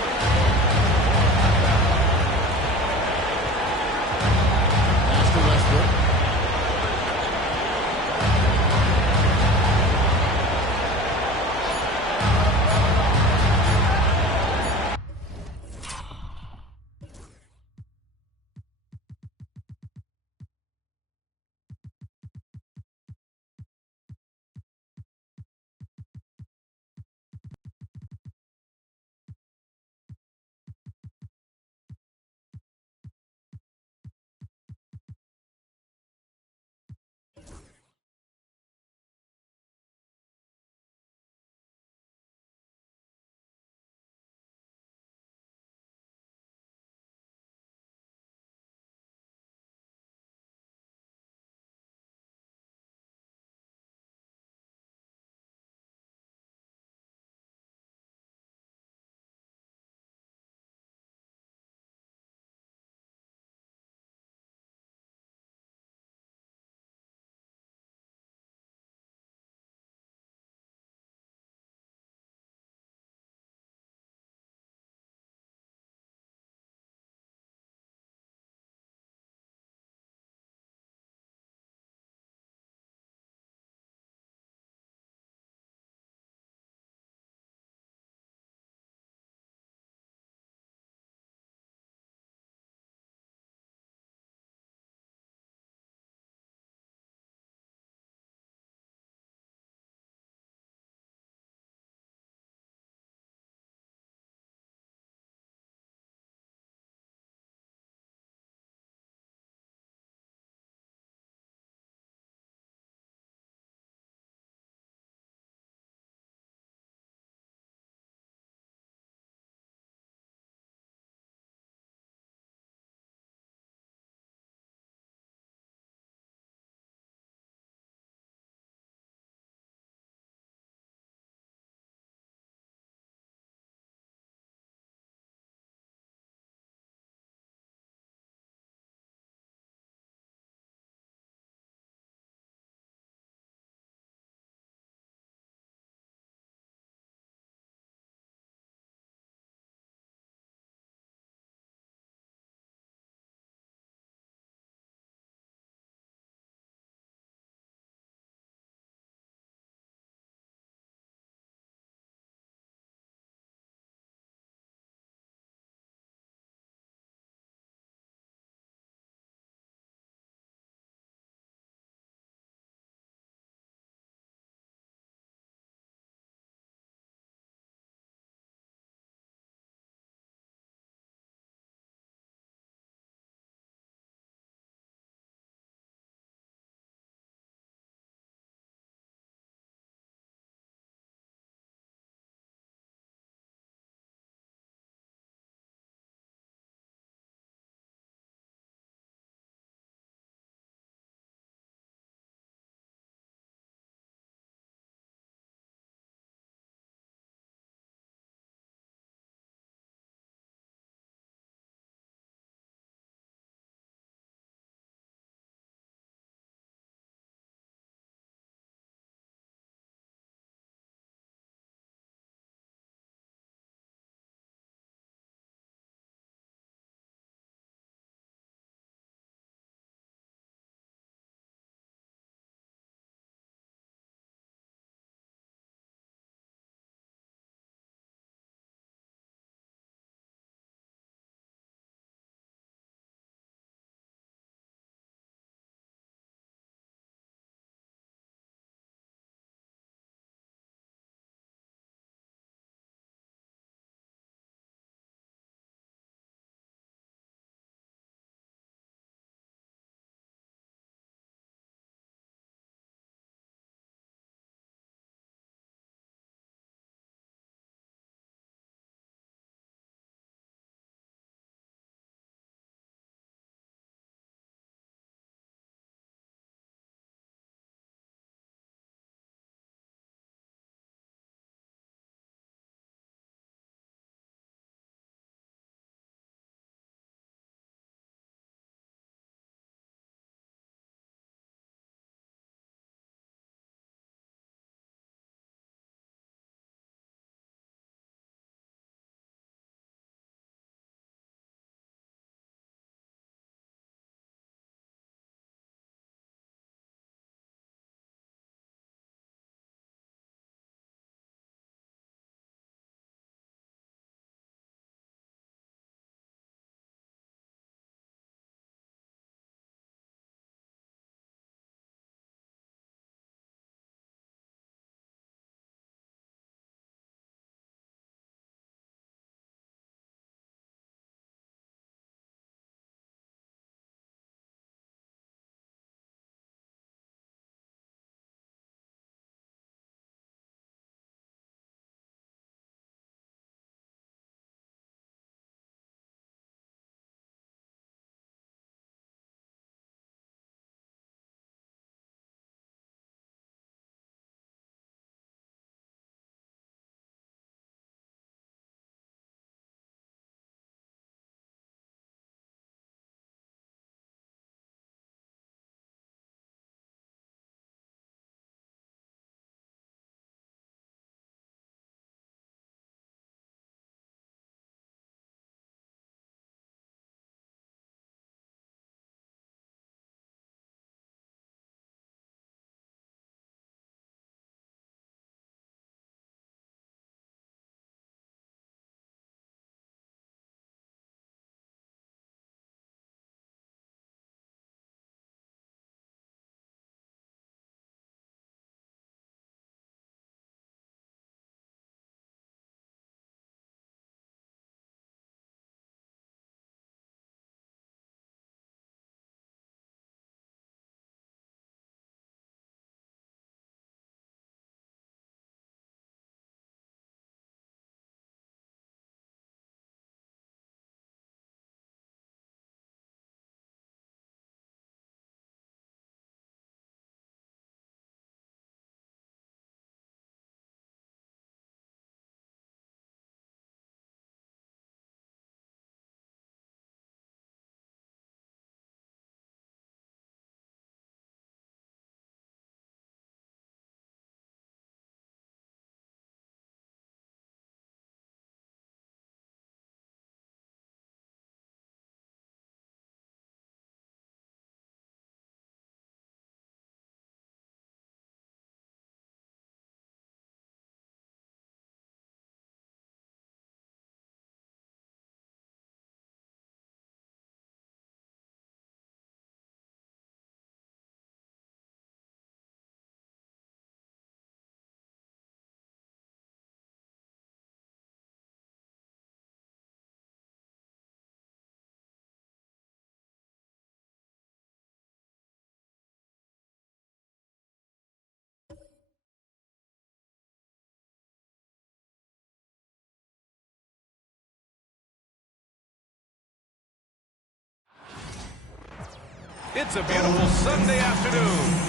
It's a beautiful Sunday afternoon.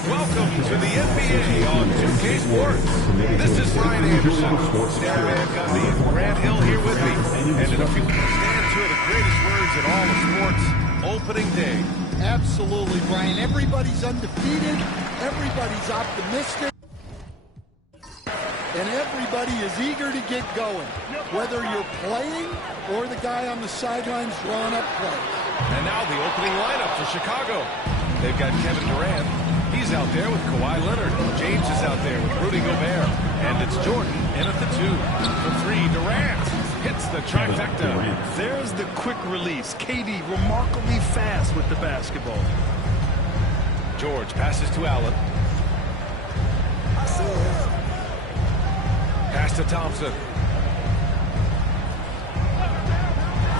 Welcome to the NBA on 2K Sports. This is Ryan Anderson, Sarah Van Gundy, and Grant Hill here with me. And in a few minutes, stand to the greatest words in all of sports, opening day. Absolutely, Brian. Everybody's undefeated. Everybody's optimistic. And everybody is eager to get going, whether you're playing or the guy on the sidelines drawing up plays. And now the opening lineup for Chicago. They've got Kevin Durant. He's out there with Kawhi Leonard. James is out there with Rudy Gobert. And it's Jordan in at the 2. For 3, Durant hits the trifecta. There's the quick release. KD remarkably fast with the basketball. George passes to Allen. Pass to Thompson.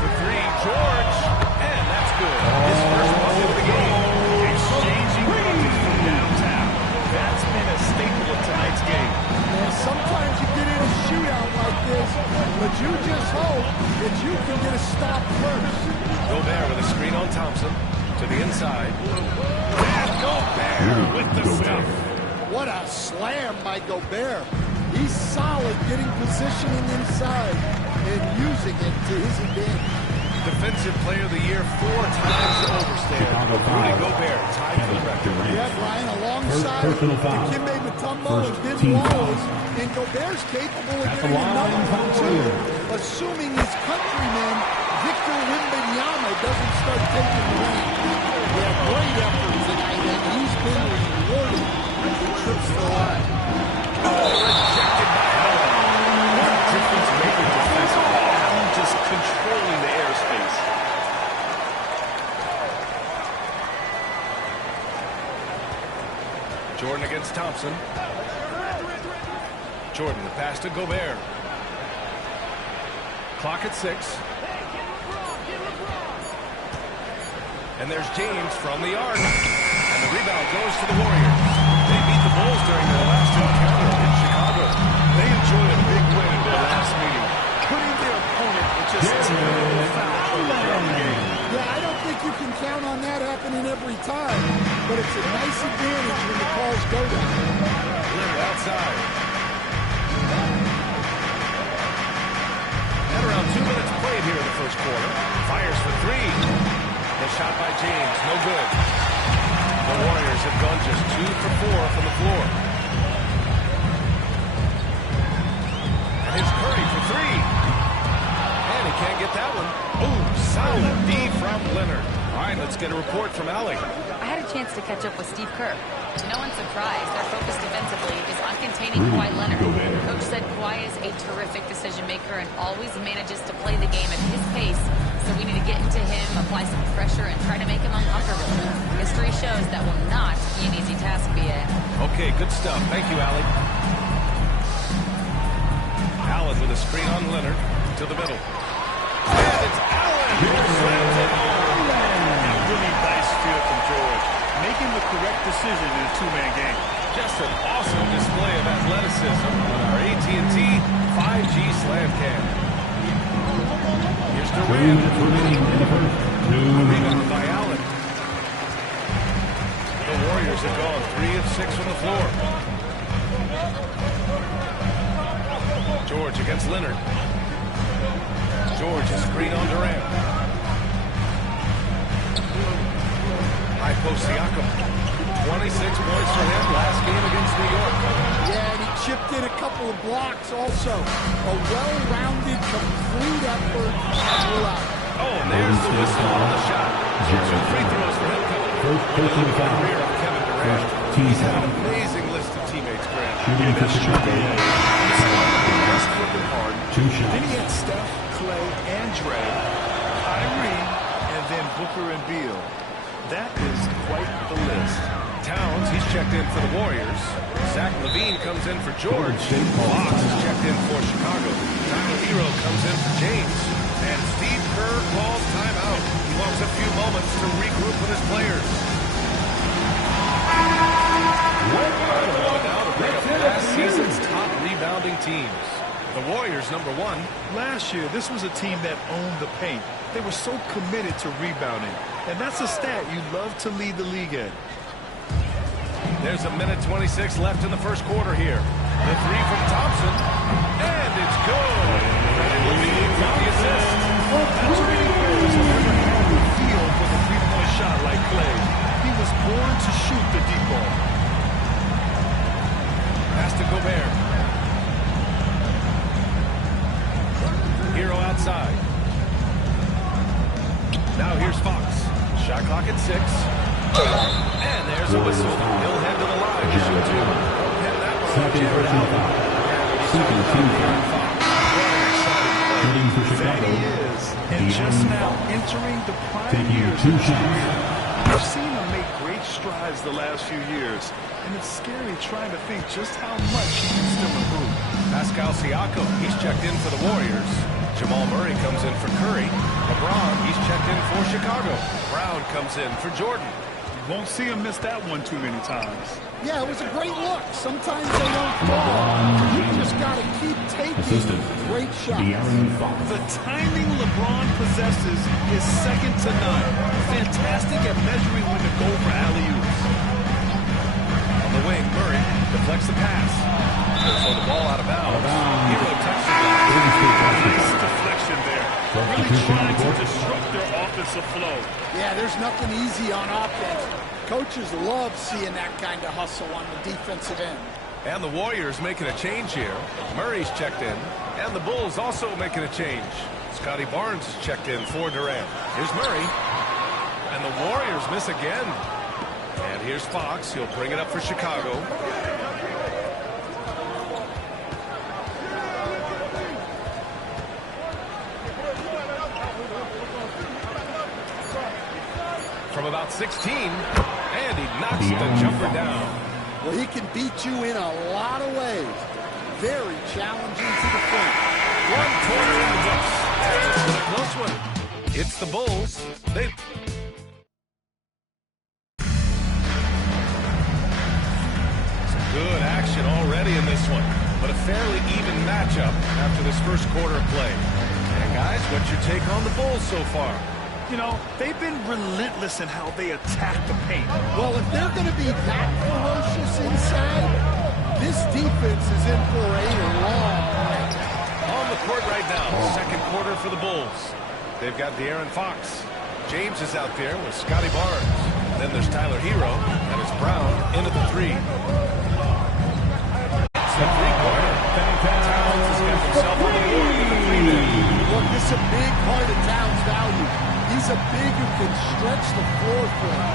For 3, George. And that's good. His first bucket of the game. Exchanging buckets from downtown. That's been a staple of tonight's game. And sometimes you get in a shootout like this, but you just hope that you can get a stop first. Gobert with a screen on Thompson. To the inside. And Gobert with the stuff. What a slam by Gobert. He's solid getting positioning inside and using it to his advantage. Defensive Player of the Year 4 times over, Stan. Rudy Gobert tied for the record. Yeah, Brian, alongside Dikembe Mutombo and Ben Wallace, and Gobert's capable of getting another 2, assuming his countryman Victor Wembanyama doesn't start taking the lead. Yeah, great effort tonight, and he's been rewarded with the trips to the line. Rejected by Allen. What a difference maker defensively. Allen just controlling the airspace. Jordan against Thompson. Jordan, the pass to Gobert. Clock at 6. And there's James from the arc. And the rebound goes to the Warriors. They beat the Bulls during their last encounter in Chicago. They enjoyed a big win in their last meeting, putting their opponent in just a foul throughout the game. Yeah, I don't think you can count on that happening every time, but it's a nice advantage when the calls go down. Leonard outside. And around 2 minutes played here in the first quarter. Fires for 3. The shot by James, no good. The Warriors have gone just 2 for 4 from the floor. And here's Curry for 3. And he can't get that one. Ooh, solid D from Leonard. All right, let's get a report from Allie. I had a chance to catch up with Steve Kerr. To no one's surprise, their focus defensively is on containing Kawhi Leonard. Coach said Kawhi is a terrific decision maker and always manages to play the game at his pace. So we need to get into him, apply some pressure, and try to make him uncomfortable. History shows that will not be an easy task, B.A. Okay, good stuff. Thank you, Allie. Allen with a screen on Leonard to the middle. And it's Allen who slams it home. And really nice feel from George, making the correct decision in a 2-man game. Just an awesome display of athleticism on our AT&T 5G slam cam. Here's Durant. Rebound by Allen. The Warriors have gone 3 of 6 from the floor. George against Leonard. George is screen on Durant. High post Siakam. 26 points for him last game against New York. Yeah, and he chipped in a couple of blocks also. A well-rounded, complete effort throughout. Oh, and there's the whistle on the shot. 2 free throws for him coming. Career of Kevin Durant. He's had an amazing list of teammates, Grant. Yeah, that's true. Just working hard. Then he had Steph, Clay, and Dre, Kyrie, and then Booker and Beal. That is quite the list. Towns, he's checked in for the Warriors. Zach LaVine comes in for George. Fox is checked in for Chicago. Tyler Hero comes in for James. And Steve Kerr calls timeout. He wants a few moments to regroup with his players. Now to bring up last season's top rebounding teams. The Warriors, number 1. Last year, this was a team that owned the paint. They were so committed to rebounding. And that's a stat you love to lead the league in. There's a minute 26 left in the first quarter here. The three from Thompson, and it's good. Credit Levine for the assist. Not too many players have ever had the feel for the three-point shot like Clay. He was born to shoot the deep ball. Pass to Gobert. Hero outside. Now here's Fox. Shot clock at 6. And there's a whistle. He'll head to the line to shoot 2. Head that one. Jared Allen. That he is. And just now entering the prime years of his career. We've seen him make great strides the last few years. And it's scary trying to think just how much he can still improve. Pascal Siakam, he's checked in for the Warriors. Jamal Murray comes in for Curry. LeBron, he's checked in for Chicago. Brown comes in for Jordan. You won't see him miss that one too many times. Yeah, it was a great look. Sometimes they don't fall. You just got to keep taking great shots. The timing LeBron possesses is second to none. Fantastic at measuring when to go for alley-oops. On the wing, Murray deflects the pass. So the ball out of bounds. Hero touches it. Nice deflection there. Really trying to disrupt their offensive flow. Yeah, there's nothing easy on offense. Coaches love seeing that kind of hustle on the defensive end. And the Warriors making a change here. Murray's checked in. And the Bulls also making a change. Scotty Barnes is checked in for Durant. Here's Murray. And the Warriors miss again. And here's Fox. He'll bring it up for Chicago. From about 16, and he knocks the jumper down. Well, he can beat you in a lot of ways. Very challenging to defend. One quarter in the books. And it's a close one. It's the Bulls. Some good action already in this one, but a fairly even matchup after this first quarter of play. And guys, what's your take on the Bulls so far? You know, they've been relentless in how they attack the paint. Well, if they're going to be that ferocious inside, this defense is in for a long night. On the court right now, second quarter for the Bulls. They've got De'Aaron Fox. James is out there with Scotty Barnes. Then there's Tyler Hero, and it's Brown into the three. It's the three-pointer. Towns has got himself on the board with the three there. Look, this is a big part of Towns' value. He's a big who can stretch the floor for him.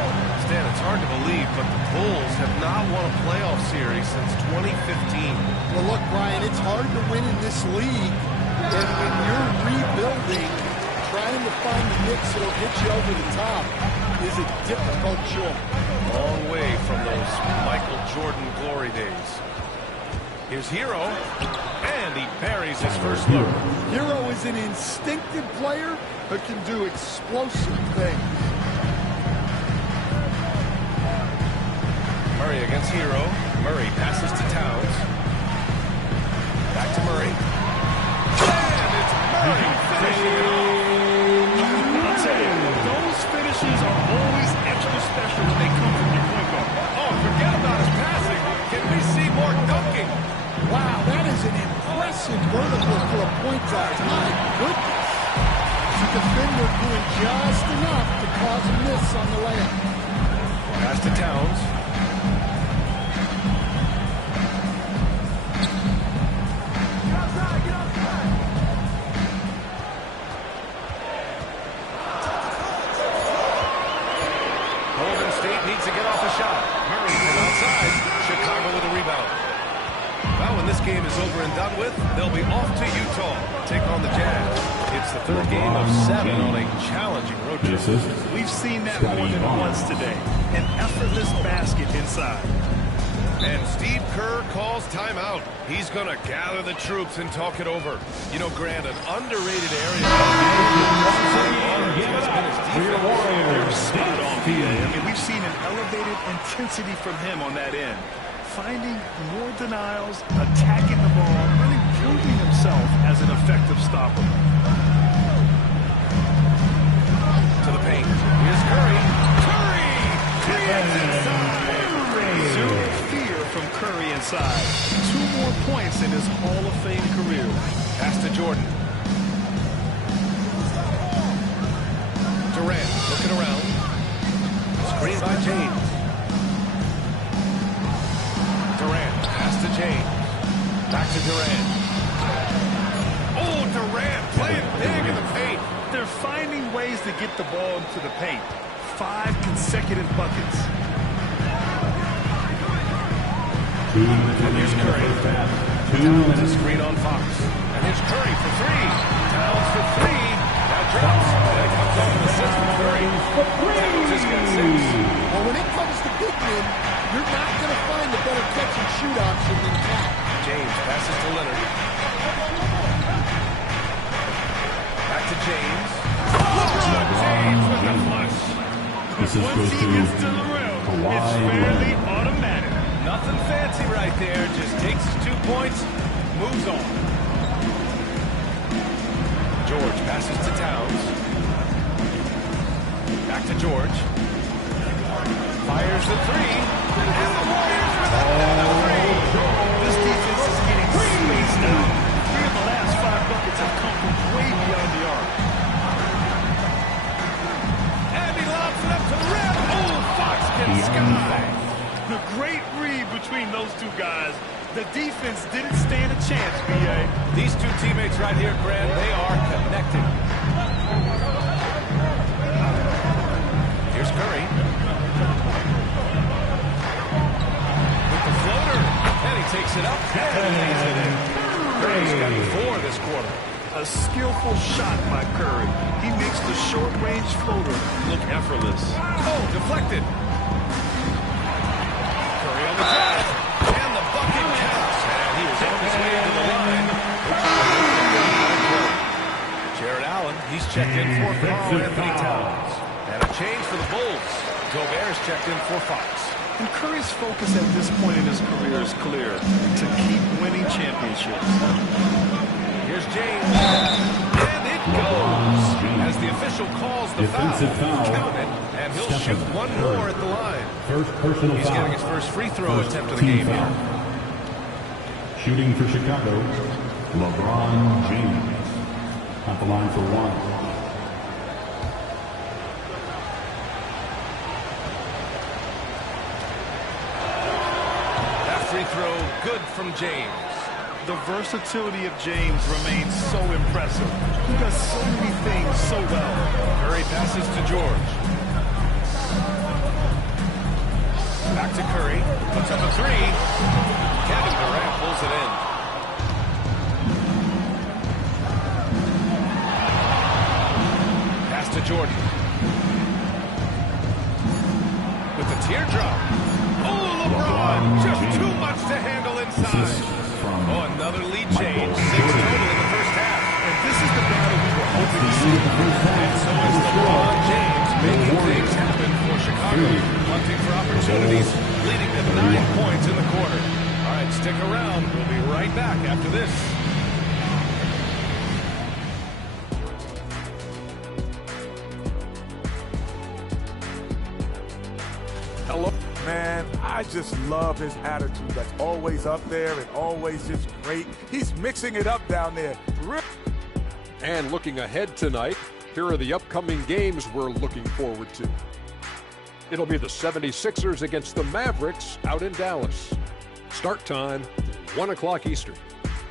Stan, it's hard to believe, but the Bulls have not won a playoff series since 2015. Well, look, Brian, it's hard to win in this league. And when you're rebuilding, trying to find the mix that'll get you over the top is a difficult job. Long way from those Michael Jordan glory days. Here's Hero, and he buries his first look. Hero is an instinctive player who can do explosive things. Murray against Hero. Murray passes to Towns. Back to Murray. And it's Murray finishing it off. I'll tell you, those finishes are always extra special when they come from your point guard. Oh, forget about his passing. Can we see more dunking? Wow, that is an impressive vertical for a point guard. My goodness. The defender doing just enough to cause a miss on the layup. Pass to Towns. Golden State needs to get off a shot. Murray from outside. Chicago with a rebound. Well, when this game is over and done with, they'll be off to Utah. Take on the Jazz. It's the third game of 7 on a challenging road trip. We've seen that more than once today. An effortless basket inside. And Steve Kerr calls timeout. He's going to gather the troops and talk it over. You know, Grant, an underrated area has been his defense. Spot on, PA. I mean, we've seen an elevated intensity from him on that end. Finding more denials, attacking the ball, really proving himself as an effective stopper. To the paint. Here's Curry. Curry creates inside. Zero fear from Curry inside. 2 more points in his Hall of Fame career. Pass to Jordan. Durant looking around. Screen by James. Durant, pass to James. Back to Durant. Oh, Durant playing big in the paint. They're finding ways to get the ball into the paint. 5 consecutive buckets. And here's Curry. Towns a screen on Fox. And here's Curry for 3. Towns for 3. That drops. And it comes off an assist from Curry. Towns has got 6. Well, when it comes to big men, you're not going to find a better catch and shoot option than Cat. James passes to Leonard. Back to James. LeBron James with the flush. Once he gets to the rim, it's fairly automatic. Nothing fancy right there. Just takes his 2 points, moves on. George passes to Towns. Back to George. Fires the 3. And the Warriors with another 3. This defense is getting spaced out. 3 of the last 5 buckets have come from way beyond the arc. And he lobs it up to the rim. Oh, Fox gets sky. The great read between those 2 guys. The defense didn't stand a chance, B.A. These 2 teammates right here, Grant, they are connected. Here's Curry. With the floater. And he takes it up and lays it in. Curry's got 4 this quarter. A skillful shot by Curry. He makes the short-range floater look effortless. Oh, deflected. Curry on the drive. And the bucket counts. And he was on his way to the line. Jared Allen, he's checked in for Karl Anthony Towns. And a change for the Bulls. Gobert's checked in for Fox. And Curry's focus at this point in his career is clear: to keep winning championships. Here's James. And it goes. As the official calls the foul. Count it. And he'll shoot 1 more at the line. First personal He's foul. getting his first free throw attempt of the game here. Shooting for Chicago, LeBron James. At the line for 1. Free throw good from James. The versatility of James remains so impressive. He does so many things so well. Curry passes to George. Back to Curry. Puts up a 3. Kevin Durant pulls it in. Pass to Jordan. With the teardrop. Oh, LeBron, just too much to handle inside. Oh, another lead change. 6 total in the first half. And this is the battle we were hoping to see. And so is LeBron James making things happen for Chicago. Hunting for opportunities, leading to 9 points in the quarter. All right, stick around. We'll be right back after this. Hello. Man, I just love his attitude. That's always up there and always just great. He's mixing it up down there. And looking ahead tonight, here are the upcoming games we're looking forward to. It'll be the 76ers against the Mavericks out in Dallas. Start time, 1 o'clock Eastern.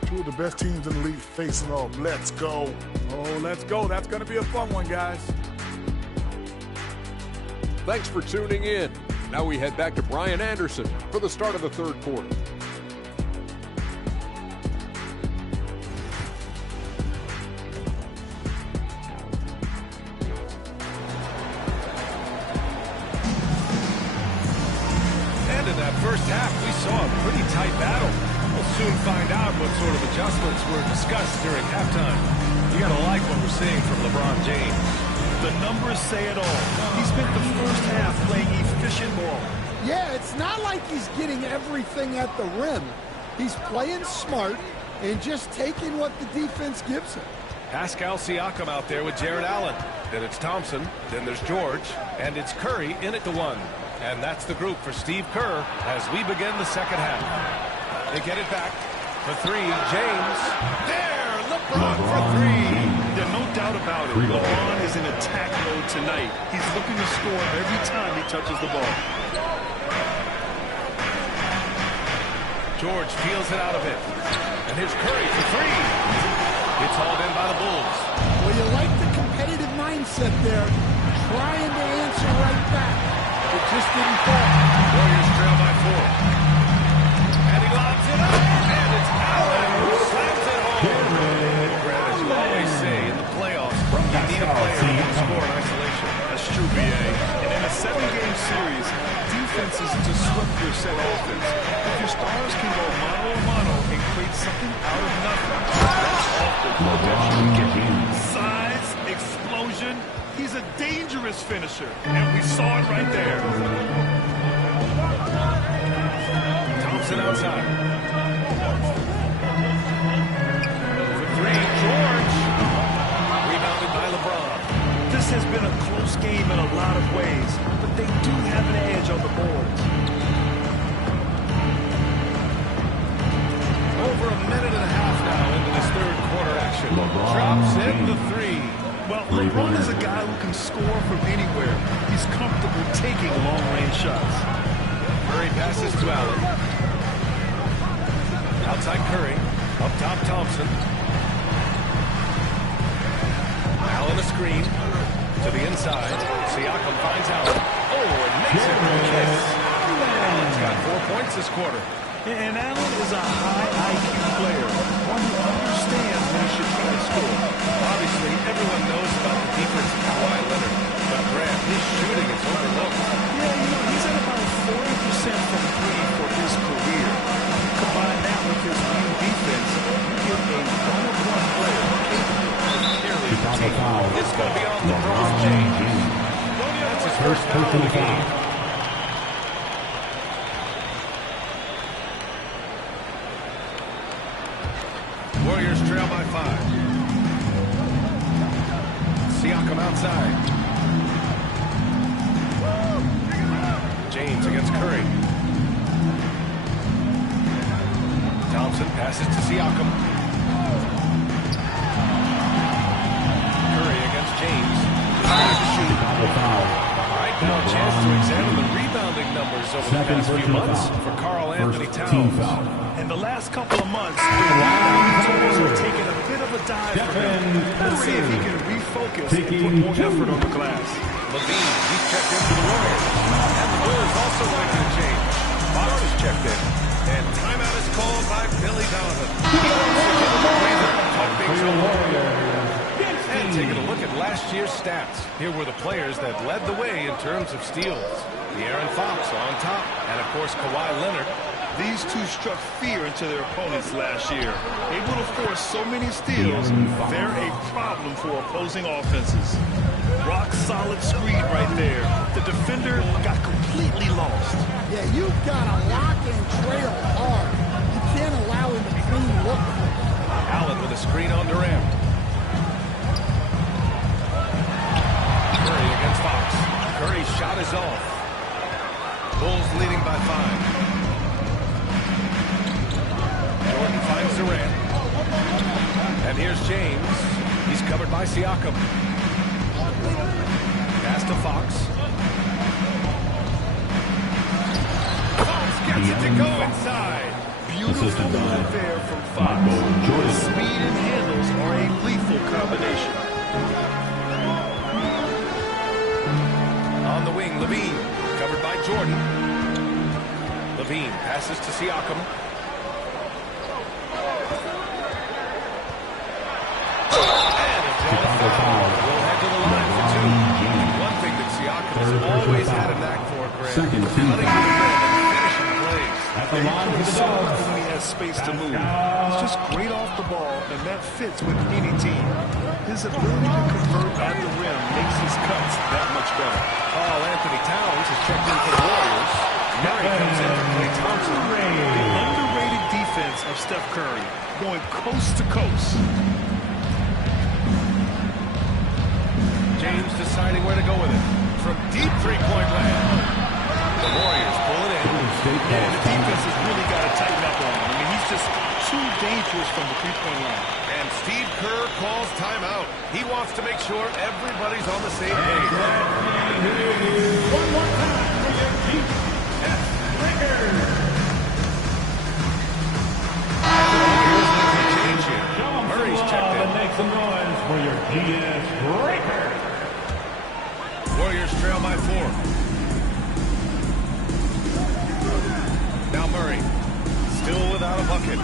2 of the best teams in the league facing off. Let's go. Oh, let's go. That's going to be a fun one, guys. Thanks for tuning in. Now we head back to Brian Anderson for the start of the 3rd quarter. And in that first half, we saw a pretty tight battle. We'll soon find out what sort of adjustments were discussed during halftime. You gotta like what we're seeing from LeBron James. The numbers say it all. He spent the first half playing efficient ball. Yeah, it's not like he's getting everything at the rim. He's playing smart and just taking what the defense gives him. Pascal Siakam out there with Jared Allen. Then it's Thompson. Then there's George. And it's Curry in at the 1. And that's the group for Steve Kerr as we begin the second half. They get it back for 3. James. There! LeBron for 3. There's no doubt about it. LeBron is in attack mode tonight. He's looking to score every time he touches the ball. George peels it out of it. And here's Curry for 3. It's hauled in by the Bulls. Well, you like the competitive mindset there. Trying to answer right back. It just didn't fall. Warriors trail by 4. And he lobs it up. And it's Allen who slams it home. Grant, as you always say, in the playoffs, you need a player who can score in isolation. That's true, B.A. And in a 7-game series, defense isn't to sweep your set offense. If your stars can go mano-a-mano and create something out of nothing, that's offense the best you can get. Size, explosion, he's a dangerous finisher. And we saw it right there. Thompson outside. For 3, George. Rebounded by LeBron. This has been a close game in a lot of ways, but they do have an edge on the boards. Over a minute and a half now into this third quarter action. Drops in the 3. Well, LeBron is a guy who can score from anywhere. He's comfortable taking long-range shots. Curry passes to Allen. Outside Curry. Up top Thompson. Allen a screen. To the inside. Siakam finds Allen. Oh, and makes it with a kiss. Allen's got 4 points this quarter. And Allen is a high IQ player, one who understands when he should try to score. Obviously, everyone knows about the defense of Kawhi Leonard, but Grant, his shooting is overlooked. Yeah, he's at about 40% from 3 for his career. Combine that with his new defense, you get a one-on-one player capable of carrying the team. It's going to be on LeBron James. That's his first foul of the game. Warriors trail by 5. Siakam outside. James against Curry. Thompson passes to Siakam. Curry against James. Just to shoot. All right, now a chance to examine the rebounding numbers over the past few months for Karl Anthony Towns. In the last couple of months, the rebounding totals have taken a bit of a dive for him. Let's see if he can refocus and put more effort on the glass. Levine, he's checked in for the Warriors. And the Bulls also making a change. Fox is checked in. And timeout is called by Billy Donovan. And taking a look at last year's stats. Here were the players that led the way in terms of steals. De'Aaron Fox on top. And, of course, Kawhi Leonard. These two struck fear into their opponents last year. Able to force so many steals, they're a problem for opposing offenses. Rock-solid screen right there. The defender got completely lost. Yeah, you've got to lock and trail hard. You can't allow him to clean look. Allen with a screen on Durant. Curry against Fox. Curry's shot is off. Bulls leading by 5. Jordan finds Durant. And here's James. He's covered by Siakam. Pass to Fox. Fox gets it to go inside. Beautiful move there from Fox. Jordan's speed and handles are a lethal combination. On the wing, Levine. Covered by Jordan. Levine passes to Siakam. One thing that Siakam has always had a knack for, Grant, running to the rim and finishing plays. He's so good when he has space to move. He's just great off the ball, and that fits with any team. His ability to convert at the rim makes his cuts that much better. Karl Anthony Towns is checked in for the Warriors. Murray comes in for Klay Thompson. The underrated defense of Steph Curry, going coast to coast. James deciding where to go with it. From deep three-point land. The Warriors pull it in. Yeah, the defense has really got to tighten up on him. I mean, he's just too dangerous from the three-point line. And Steve Kerr calls timeout. He wants to make sure everybody's on the same page. One more time for your GS Breakers. Murray's checked in. Make some noise for your GS Breakers. Warriors trail by 4. Now Murray, still without a bucket.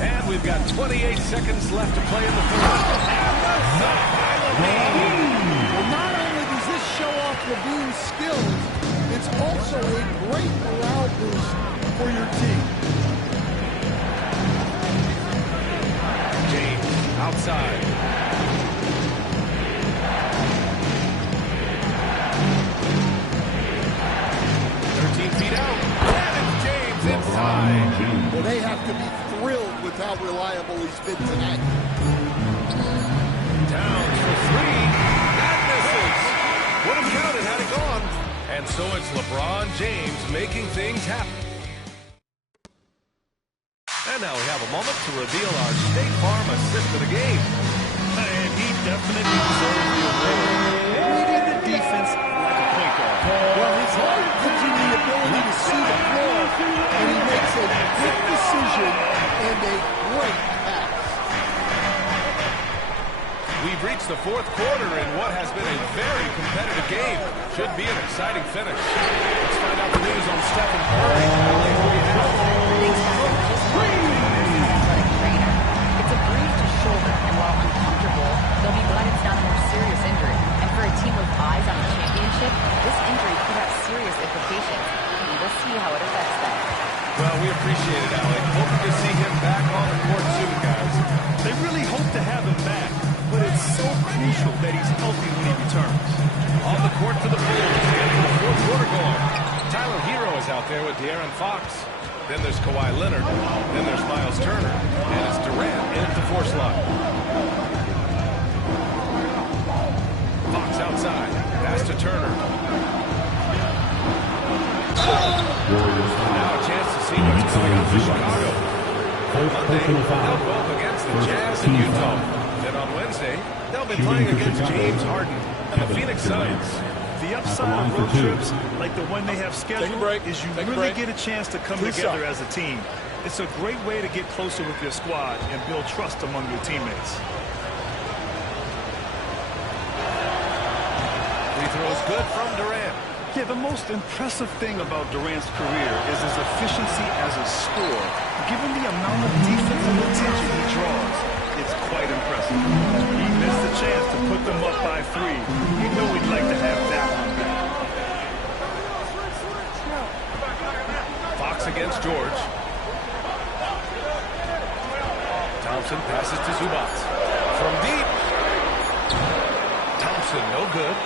And we've got 28 seconds left to play in the third. Well, not only does this show off Levine's skills, it's also a great morale boost for your team. James outside. Inside. Well, they have to be thrilled with how reliable he's been tonight. Towns for 3. That misses. Would have counted had it gone. And so it's LeBron James making things happen. And now we have a moment to reveal our State Farm assist of the game. And he definitely deserves the award. Reading the defense like a point guard. Well, his height gives you the ability to see the floor, and he makes a quick decision and a great pass. We've reached the fourth quarter in what has been a very competitive game. Should be an exciting finish. Let's find out the news on Stephen Curry. It's a bruised shoulder, and while uncomfortable, they'll be glad it's not a more serious injury. And for a team with eyes on the championship, this injury could have serious implications. We'll see how it affects them. Well, we appreciate it, Alec. Hoping to see him back on the court soon, guys. They really hope to have him back, but it's so crucial that he's healthy when he returns. On the court for the Bulls, getting the fourth quarter going. Tyler Hero is out there with De'Aaron Fox. Then there's Kawhi Leonard. Then there's Miles Turner. And it's Durant in at the 4 slot. Fox outside. Pass to Turner. Now a chance to see what's going on for Chicago. Monday, they'll go up against the Jazz in Utah. Then on Wednesday, they'll be playing against James Harden and the Phoenix Suns. The upside of road trips, like the one they have scheduled, is you really get a chance to come together as a team. It's a great way to get closer with your squad and build trust among your teammates. Free throws good from Durant. Yeah, the most impressive thing about Durant's career is his efficiency as a scorer. Given the amount of defensive attention he draws, it's quite impressive. He missed the chance to put them up by 3. You know he'd like to have that one back. Fox against George. Thompson passes to Zubac. From deep. Thompson, no good.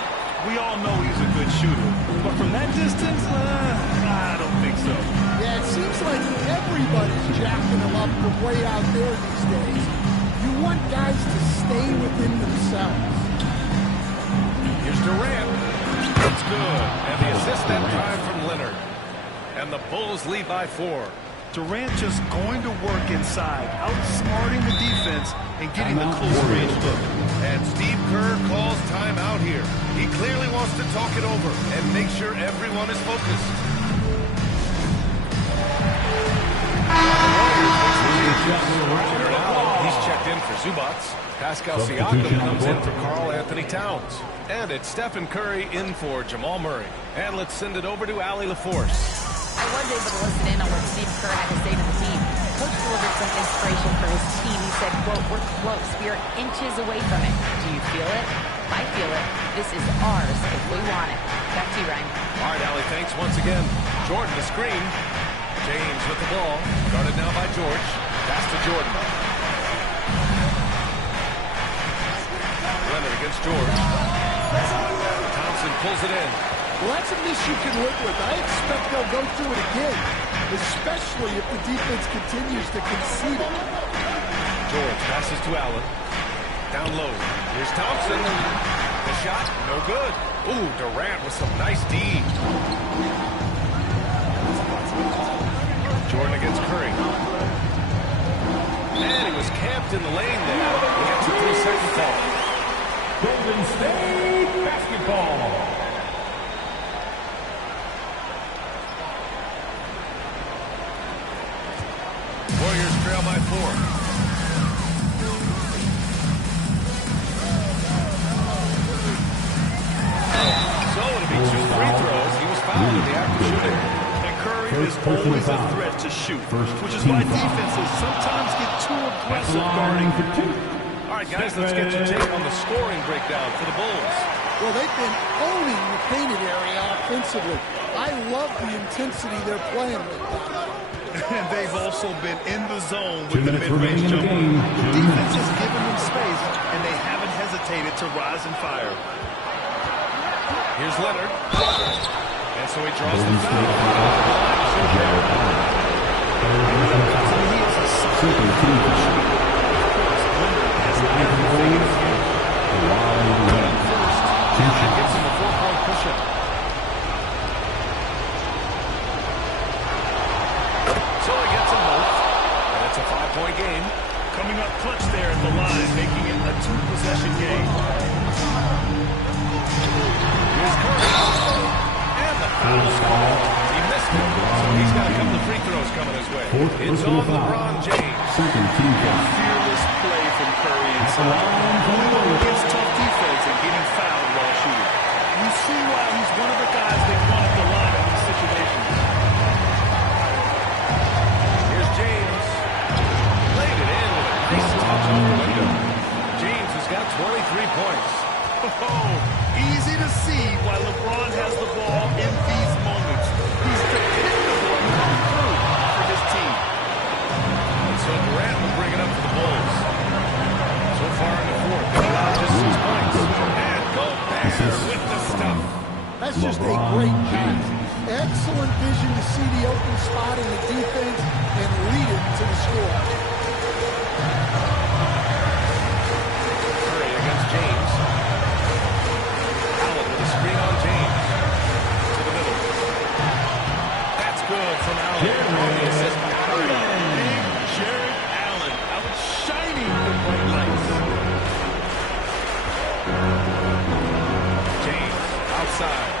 We all know he's a good shooter, but from that distance, I don't think so. Yeah, it seems like everybody's jacking him up from way out there these days. You want guys to stay within themselves. Here's Durant. It's good. And the assist that time from Leonard. And the Bulls lead by 4. Durant just going to work inside, outsmarting the defense and getting the close range look. And Steve Kerr calls timeout here. He clearly wants to talk it over and make sure everyone is focused. He's checked in for Zubac. Pascal Siakam comes in for Karl Anthony Towns. And it's Stephen Curry in for Jamal Murray. And let's send it over to Allie LaForce. I was able to listen in on what Steve Kerr had to say to the team. Coach delivered some inspiration for his team. He said, quote, "We're close. We are inches away from it. Do you feel it? I feel it. This is ours if we want it." Back to you, Ryan. All right, Allie, thanks once again. Jordan, the screen. James with the ball. Guarded now by George. Pass to Jordan. Leonard against George. Thompson pulls it in. Well, that's a miss you can live with. I expect they'll go through it again, especially if the defense continues to concede it. George passes to Allen. Down low. Here's Thompson. The shot, no good. Ooh, Durant with some nice D. Jordan against Curry. And he was camped in the lane there. He gets a 3-second call. Golden State basketball. Warriors trail by 4. So it'll be 2 free throws. He was fouled in the act of shooting. And Curry is always a threat to shoot, which is why defenses sometimes get too aggressive guarding. All right, guys, let's get your take on the scoring breakdown for the Bulls. Well, they've been owning the painted area offensively. I love the intensity they're playing with. And they've also been in the zone with the mid-range jumper. The defense has given them space, and they haven't hesitated to rise and fire. Here's Leonard. And so he draws the foul. He is a solid shooter. Leonard has everything in his game. First, that gets him a 4-point cushion. So he gets them both. And it's a 5-point game. Coming up clutch there at the line, making it a 2-possession game. Here's Curry. And the foul is called. He missed it. So he's got a couple of free throws coming his way. It's on LeBron James. Fearless play from Curry inside. Going up against tough defense and getting fouled while shooting. You see why he's one of the guys they want at the line in these situations. Here's James. Laid it in with a nice touch on the window. James has got 23 points. Oh, easy to see why LeBron has the ball in these moments. He's dependable and come through for his team. And so Durant will bring it up for the Bulls. So far in the fourth, they've allowed just 6 points. And Gobert with the stuff. That's just a great pass. Excellent vision to see the open spot in the defense and lead it to the score. Curry against James. Allen with a screen on James. To the middle. That's good from Allen. On the assist by Curry. Big Jared Allen outshining the bright lights. James outside.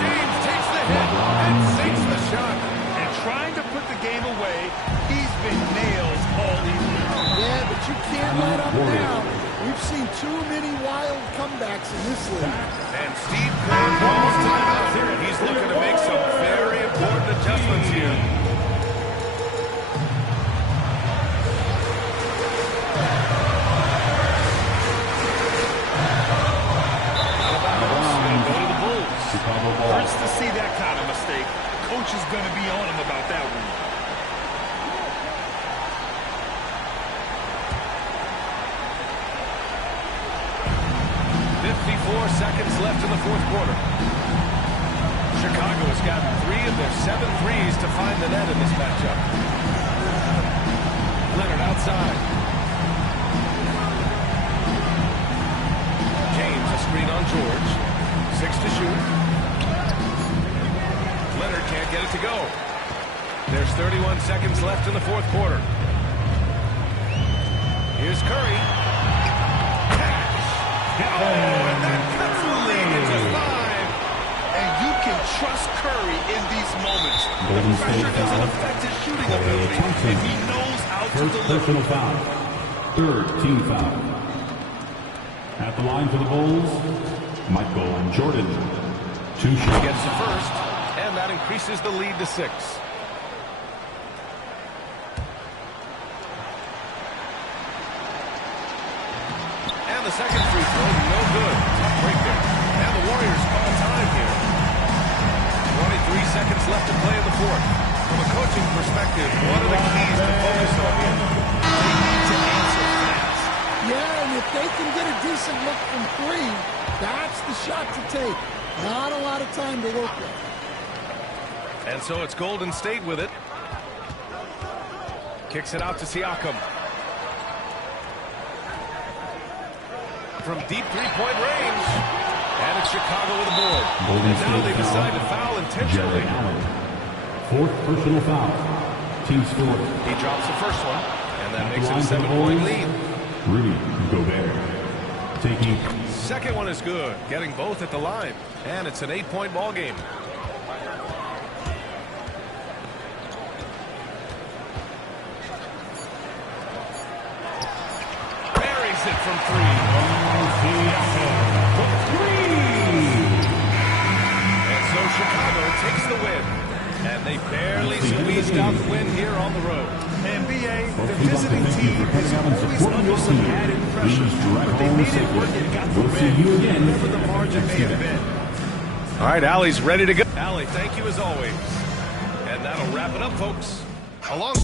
James takes the hit and sinks the shot. And trying to put the game away, he's been nails all evening. Yeah, but you can't let up now. We've seen too many wild comebacks in this league. And Steve Kerr calls timeout here. He's looking to make some very important adjustments here. Hurts to see that kind of mistake. Coach is going to be on him about that one. Seconds left in the fourth quarter. Chicago has gotten 3 of their 7 threes to find the net in this matchup. Leonard outside. James a screen on George. 6 to shoot. Leonard can't get it to go. There's 31 seconds left in the fourth quarter. Here's Curry. Oh, and that cuts the lead into 5. And you can trust Curry in these moments. The pressure doesn't affect his shooting ability, and he knows how to deliver. Personal foul. Third team foul. At the line for the Bulls, Michael Jordan. 2 shots. Gets the first, and that increases the lead to 6. And the second free throw, no good. Tough break there. And the Warriors call time here. 23 seconds left to play in the fourth. From a coaching perspective, what are the keys to focus on here? They need to answer fast. Yeah, and if they can get a decent look from 3, that's the shot to take. Not a lot of time to work with. And so it's Golden State with it. Kicks it out to Siakam. from deep three-point range. And it's Chicago with a board. And now they decide to foul intentionally. Fourth personal foul. Team score. He drops the first one, and that makes it a 7-point lead. Rudy Gobert. Taking. Second one is good, getting both at the line. And it's an 8-point ball game. Buries it from three. And so Chicago takes the win. And they barely squeezed out the win here on the road. And B.A., the visiting team is always under some added pressure. But they made it work and got the win, whatever the margin may have been. All right, Allie's ready to go. Allie, thank you as always. And that'll wrap it up, folks. Along.